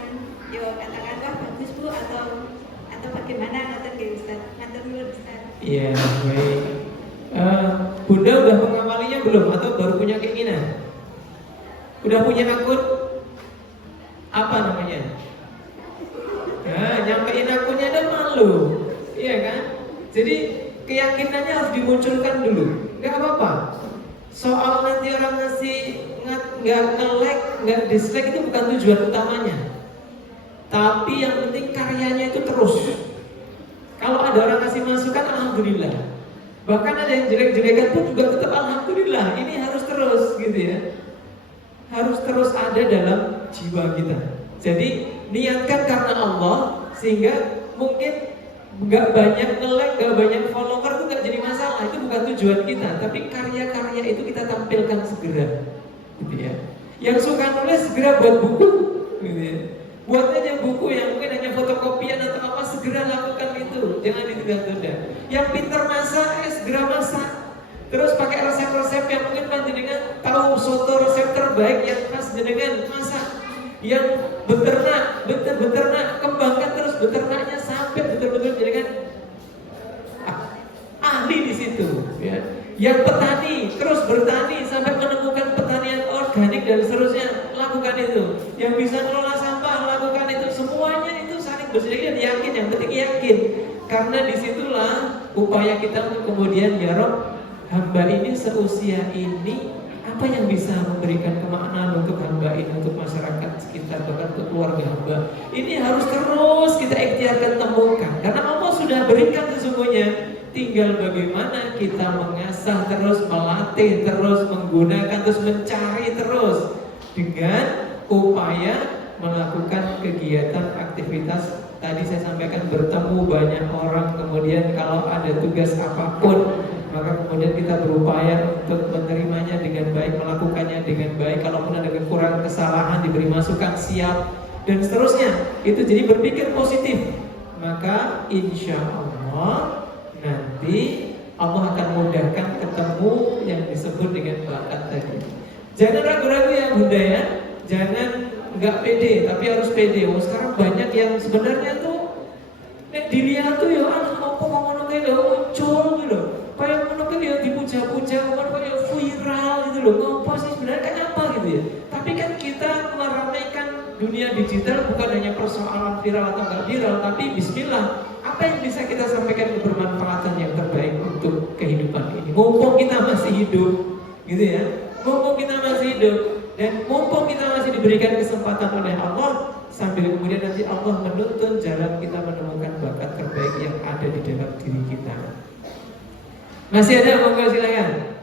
yo katakan wah bagus Bu atau bagaimana ngatur Ustaz. Ngatur dulu Ustaz. Iya, baik. Bunda udah mengawalinya belum atau baru punya keinginan? Udah punya akun? Apa namanya? Nah, nyampein akunnya ada malu, iya kan? Jadi keyakinannya harus dimunculkan dulu. Gak apa-apa. Soal nanti orang ngasih nggak nge-like, nggak dislike itu bukan tujuan utamanya. Tapi yang penting karyanya itu terus. Kalau ada orang ngasih masukan, alhamdulillah. Bahkan ada yang jelek-jelekan pun juga tetap alhamdulillah. Ini harus terus gitu ya. Harus terus ada dalam jiwa kita. Jadi niatkan karena Allah, sehingga mungkin nggak banyak nge-like, nggak banyak follower itu nggak jadi masalah. Itu bukan tujuan kita. Tapi karya-karya itu kita tampilkan segera, gitu ya. Yang suka nulis segera buat buku, gitu ya. Buat aja buku yang mungkin hanya fotokopian atau apa, segera lakukan itu, jangan ditunda-tunda. Yang pintar masak, segera masak. Terus pakai resep-resep yang mungkin panjenengan tahu soto resep terbaik yang pas jenengan masak. Yang beternak, kembangkan terus beternaknya sampai betul-betul jenengan ahli di situ. Ya. Yang petani terus bertani sampai menemukan pertanian organik dan seterusnya, lakukan itu. Yang bisa mengelola sampah, lakukan itu. Semuanya itu saling bersinergi dan yakin, yang penting yakin. Karena disitulah upaya kita untuk kemudian ya Rob, hamba ini seusia ini apa yang bisa memberikan kemaknaan untuk hamba ini, untuk masyarakat sekitar, bahkan untuk keluarga hamba. Ini harus terus kita ikhtiarkan, temukan. Karena Allah sudah berikan sesungguhnya. Tinggal bagaimana kita mengasah terus, melatih terus, menggunakan terus, mencari terus dengan upaya melakukan kegiatan aktivitas. Tadi saya sampaikan bertemu banyak orang, kemudian kalau ada tugas apapun maka kemudian kita berupaya untuk menerimanya dengan baik, melakukannya dengan baik. Kalaupun ada kekurangan, kesalahan, diberi masukan, siap, dan seterusnya. Itu jadi berpikir positif. Maka insya Allah nanti Allah akan mudahkan ketemu yang disebut dengan bakat tadi. Jangan ragu-ragu ya Bunda ya. Jangan nggak pede, tapi harus pede. Oh, sekarang banyak yang sebenarnya tuh dilihat tuh ya apa ngomong kayak muncul gitu. Kayak ngono kan ya dipuja-puja, kayak viral gitu loh. Ngopo sih sebenarnya kayak apa gitu ya. Tapi kan kita meramaikan dunia digital bukan hanya persoalan viral atau enggak viral, tapi bismillah, apa yang bisa kita sampaikan kebermanfaatan yang terbaik untuk kehidupan ini. Mumpung kita masih hidup, gitu ya. Mumpung kita masih hidup dan mumpung kita masih diberikan kesempatan oleh Allah, sambil kemudian nanti Allah menuntun jalan kita menemukan bakat terbaik yang ada di dalam diri kita. Masih ada, monggo silakan.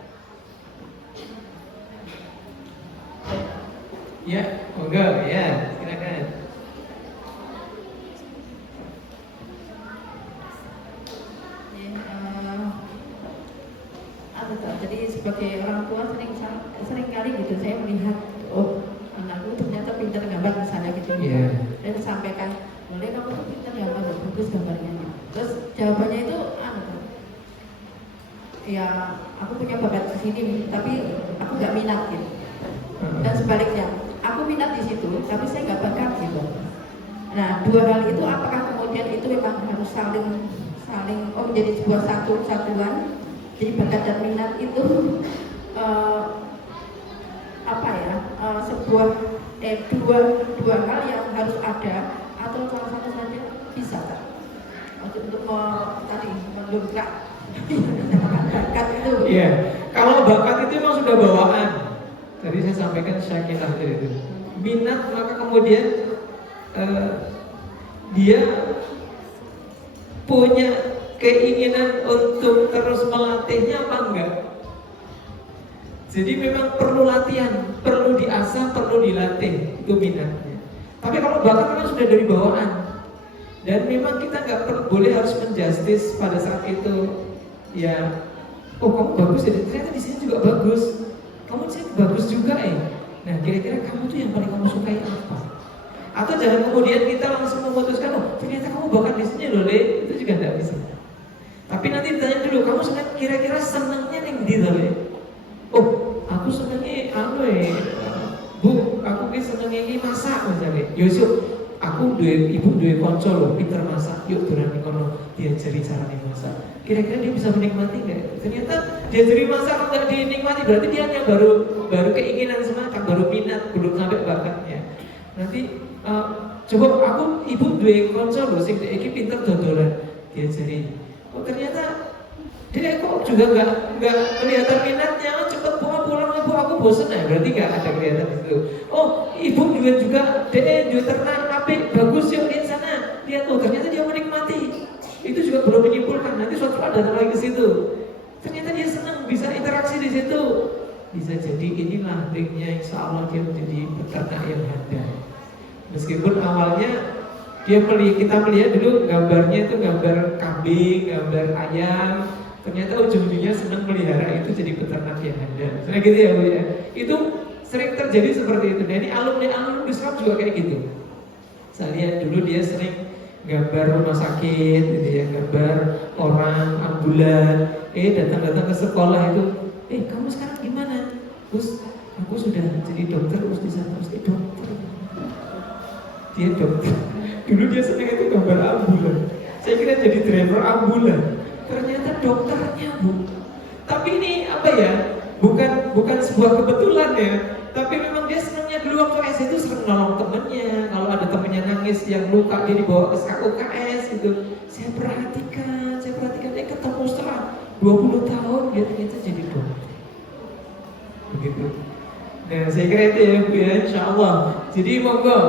Ya, monggo ya, silakan. Jadi sebagai orang tua sering kali gitu saya melihat, oh anakku ternyata pintar gambar misalnya gitu. Yeah. Dan sampaikan, boleh kamu tuh pintar gambar, bagus gambarnya. Terus jawabannya itu ya aku punya bakat di sini, tapi aku nggak minat gitu. Dan sebaliknya, aku minat di situ, tapi saya nggak bakat gitu. Nah, dua hal itu apakah kemudian itu memang harus saling menjadi sebuah satuan? Jadi bakat dan minat itu sebuah dua hal yang harus ada, atau salah satu saja bisa tak? Untuk tadi mendongkrak bakat itu. Iya, kalau bakat itu memang sudah bawaan. Tadi saya sampaikan syakinah itu. Minat maka kemudian dia punya keinginan untuk terus melatihnya apa enggak? Jadi memang perlu latihan, perlu diasah, perlu dilatih, itu minatnya. Tapi kalau bakat memang sudah dari bawaan. Dan memang kita nggak boleh harus menjustis pada saat itu. Ya, oh kamu bagus ya, ternyata di sini juga bagus. Kamu sih bagus juga Nah kira-kira kamu tuh yang paling kamu sukai apa? Atau jangan kemudian kita langsung memutuskan, oh ternyata kamu bakat di sini loh, itu juga nggak bisa. Tapi nanti ditanya dulu, kamu kira-kira senangnya nih di Le? Oh, aku senangnya Bu, aku senangnya ini masak misalnya. Yusuf, ibu dua konco loh, pinter masak. Yuk berani kono diajari caranya masak. Kira-kira dia bisa menikmati nggak? Ternyata diajari masak nggak dinikmati, berarti dia hanya baru keinginan semata, baru minat, belum sampai bakatnya. Nanti coba ibu dua konco loh, sing iki pinter dodolan, diajari. Oh ternyata dia kok juga nggak kelihatan minatnya. Cepet pulang ibu, aku bosen ya, berarti nggak ada kelihatan itu. Oh ibu juga dia ternak apik bagus yuk di sana. Lihat tuh ternyata dia menikmati. Itu juga belum menyimpulkan. Nanti suatu saat datang lagi ke situ. Ternyata dia senang bisa interaksi di situ. Bisa jadi inilah linknya, insya Allah dia menjadi peternak yang handal. Meskipun awalnya kita melihat dulu gambarnya itu gambar kambing, gambar ayam. Ternyata ujung-ujungnya senang melihara itu jadi peternak yang handal. Nah gitu ya Bu ya. Itu sering terjadi seperti itu. Dan ini alumni Islam juga kayak gitu. Saya lihat dulu dia sering gambar rumah sakit, gitu ya, gambar orang ambulan. Datang-datang ke sekolah itu, kamu sekarang gimana? Terus aku sudah jadi dokter, terus di sana terus dokter. Dia dokter. Dulu dia senang itu gambar ambulan. Saya kira jadi driver ambulan. Ternyata dokternya, Bu. Tapi ini apa ya? Bukan sebuah kebetulan ya. Tapi memang dia senangnya dulu waktu SD itu sering nolong temennya. Kalau ada temennya nangis yang luka, dia dibawa ke UKS gitu. Saya perhatikan, ketemu setelah 20 tahun dia ternyata jadi dokter. Begitu. Nah, saya kira itu ya, Bu ya, insya Allah. Jadi monggo.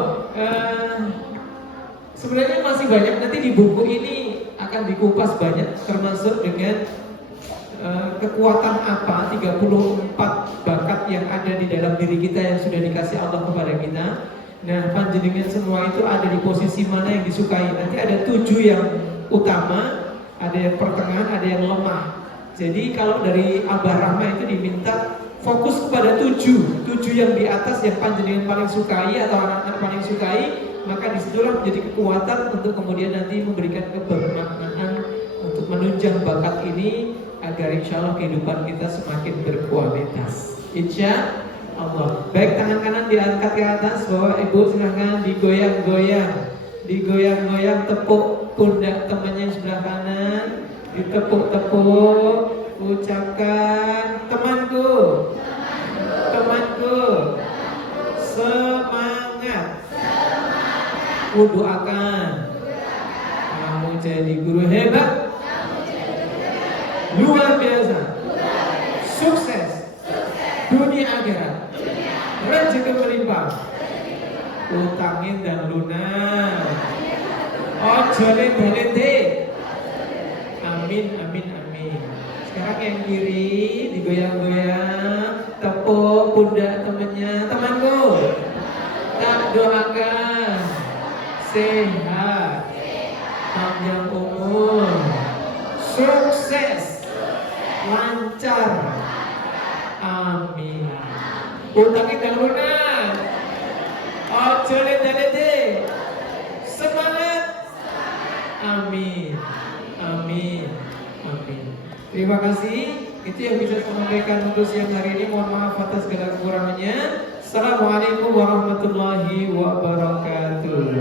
Sebenarnya masih banyak, nanti di buku ini akan dikupas banyak, termasuk dengan kekuatan apa 34 bakat yang ada di dalam diri kita yang sudah dikasih Allah kepada kita. Nah, panjenengan semua itu ada di posisi mana yang disukai. Nanti ada 7 yang utama, ada yang pertengahan, ada yang lemah. Jadi kalau dari Abah Rahma itu diminta fokus kepada 7 yang di atas yang panjenengan paling sukai atau anak-anak paling sukai, maka disitulah menjadi kekuatan untuk kemudian nanti memberikan kebermaknaan untuk menunjang bakat ini agar insya Allah kehidupan kita semakin berkualitas. Insya Allah. Baik, tangan kanan diangkat ke atas, bawa ibu silahkan digoyang-goyang, tepuk pundak temannya yang sebelah kanan, ditepuk-tepuk, ucapkan temanku, semangat, doakan kamu jadi guru hebat, luar biasa, sukses, dunia akhirat, rezeki melimpah, utangin dan lunas, ojo lente. Amin. Sekarang yang kiri digoyang-goyang, tepuk pundak temannya, temanku, tak doakan sehat, panjang umur, sukses, lancar, amin. Utangin dan lunas, ojo lente, semangat, amin. Terima kasih. Itu yang bisa saya sampaikan untuk siang hari ini. Mohon maaf atas segala kekurangannya. Assalamualaikum warahmatullahi wabarakatuh.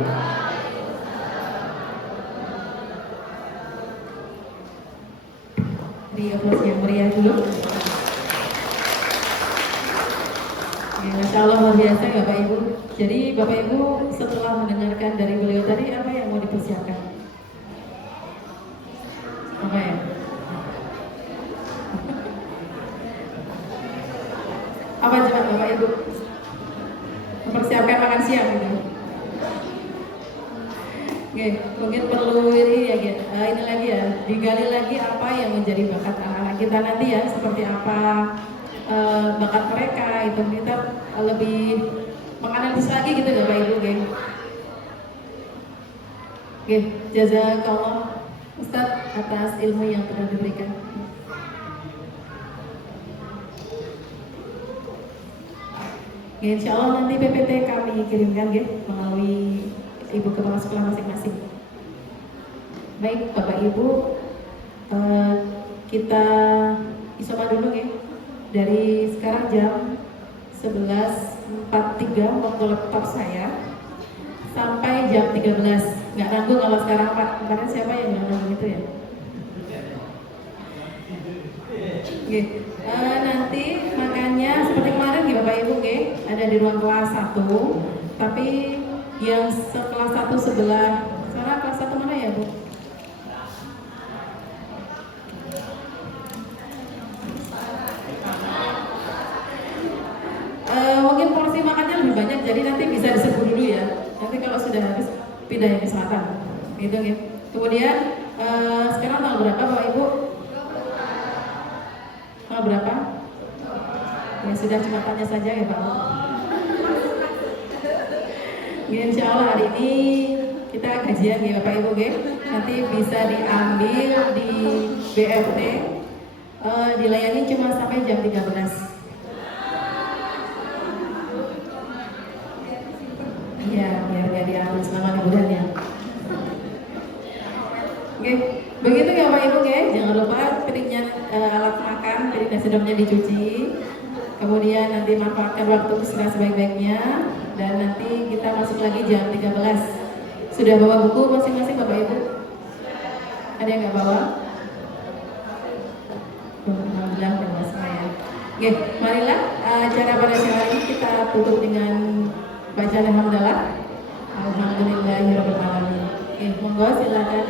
Di aplaus yang meriah dulu. Ya, Masya Allah luar biasa ya Bapak Ibu. Jadi Bapak Ibu setelah mendengarkan dari beliau tadi, apa yang mau dipersiapkan? Apa ya? Apa coba Bapak Ibu? Mempersiapkan makan siang gitu. Oke, mungkin perlu ini ya, ini lagi ya, digali lagi apa yang menjadi bakat anak-anak kita nanti ya, seperti apa bakat mereka, itu kita lebih menganalisis lagi gitu ya Bapak Ibu. Oke, jazakallah Ustadz atas ilmu yang telah diberikan. Insya Allah nanti PPT kami kirimkan melalui Ibu Kepala Sekolah masing-masing. Baik Bapak Ibu, kita isoma dulu dari sekarang jam 11.43 waktu laptop saya sampai jam 13. Nggak nanggung kalau sekarang Pak, kemarin siapa yang nggak nanggung itu ya? Nanti makannya seperti kemarin Bapak Ibu ada di ruang kelas 1, tapi yang kelas 1 sebelah sana, kelas 1 mana ya Bu? Mungkin porsi makannya lebih banyak, jadi nanti bisa diserbu dulu ya. Nanti kalau sudah habis pindah ke selatan, gitu ya. Kemudian sekarang tanggal berapa Bapak Ibu? Tanggal berapa? Ya sudah, cuma tanya saja ya Pak. Insya Allah hari ini kita kajian ya Bapak Ibu nanti bisa diambil di BFT, dilayani cuma sampai jam 13. Ya, biar gak diambil selama Begitu ya Bapak Ibu, guys. Jangan lupa piringnya, alat makan, piring dan sendoknya dicuci. Kemudian nanti manfaatkan waktu sebaik-baiknya. Dan nanti kita masuk lagi jam 13. Sudah bawa buku masing-masing Bapak Ibu? Ada yang nggak bawa? Alhamdulillah bawa semua ya. Oke, marilah acara pada siang hari ini kita tutup dengan bacaan alhamdulillah. Alhamdulillahirobbilalamin. Oke, monggo silakan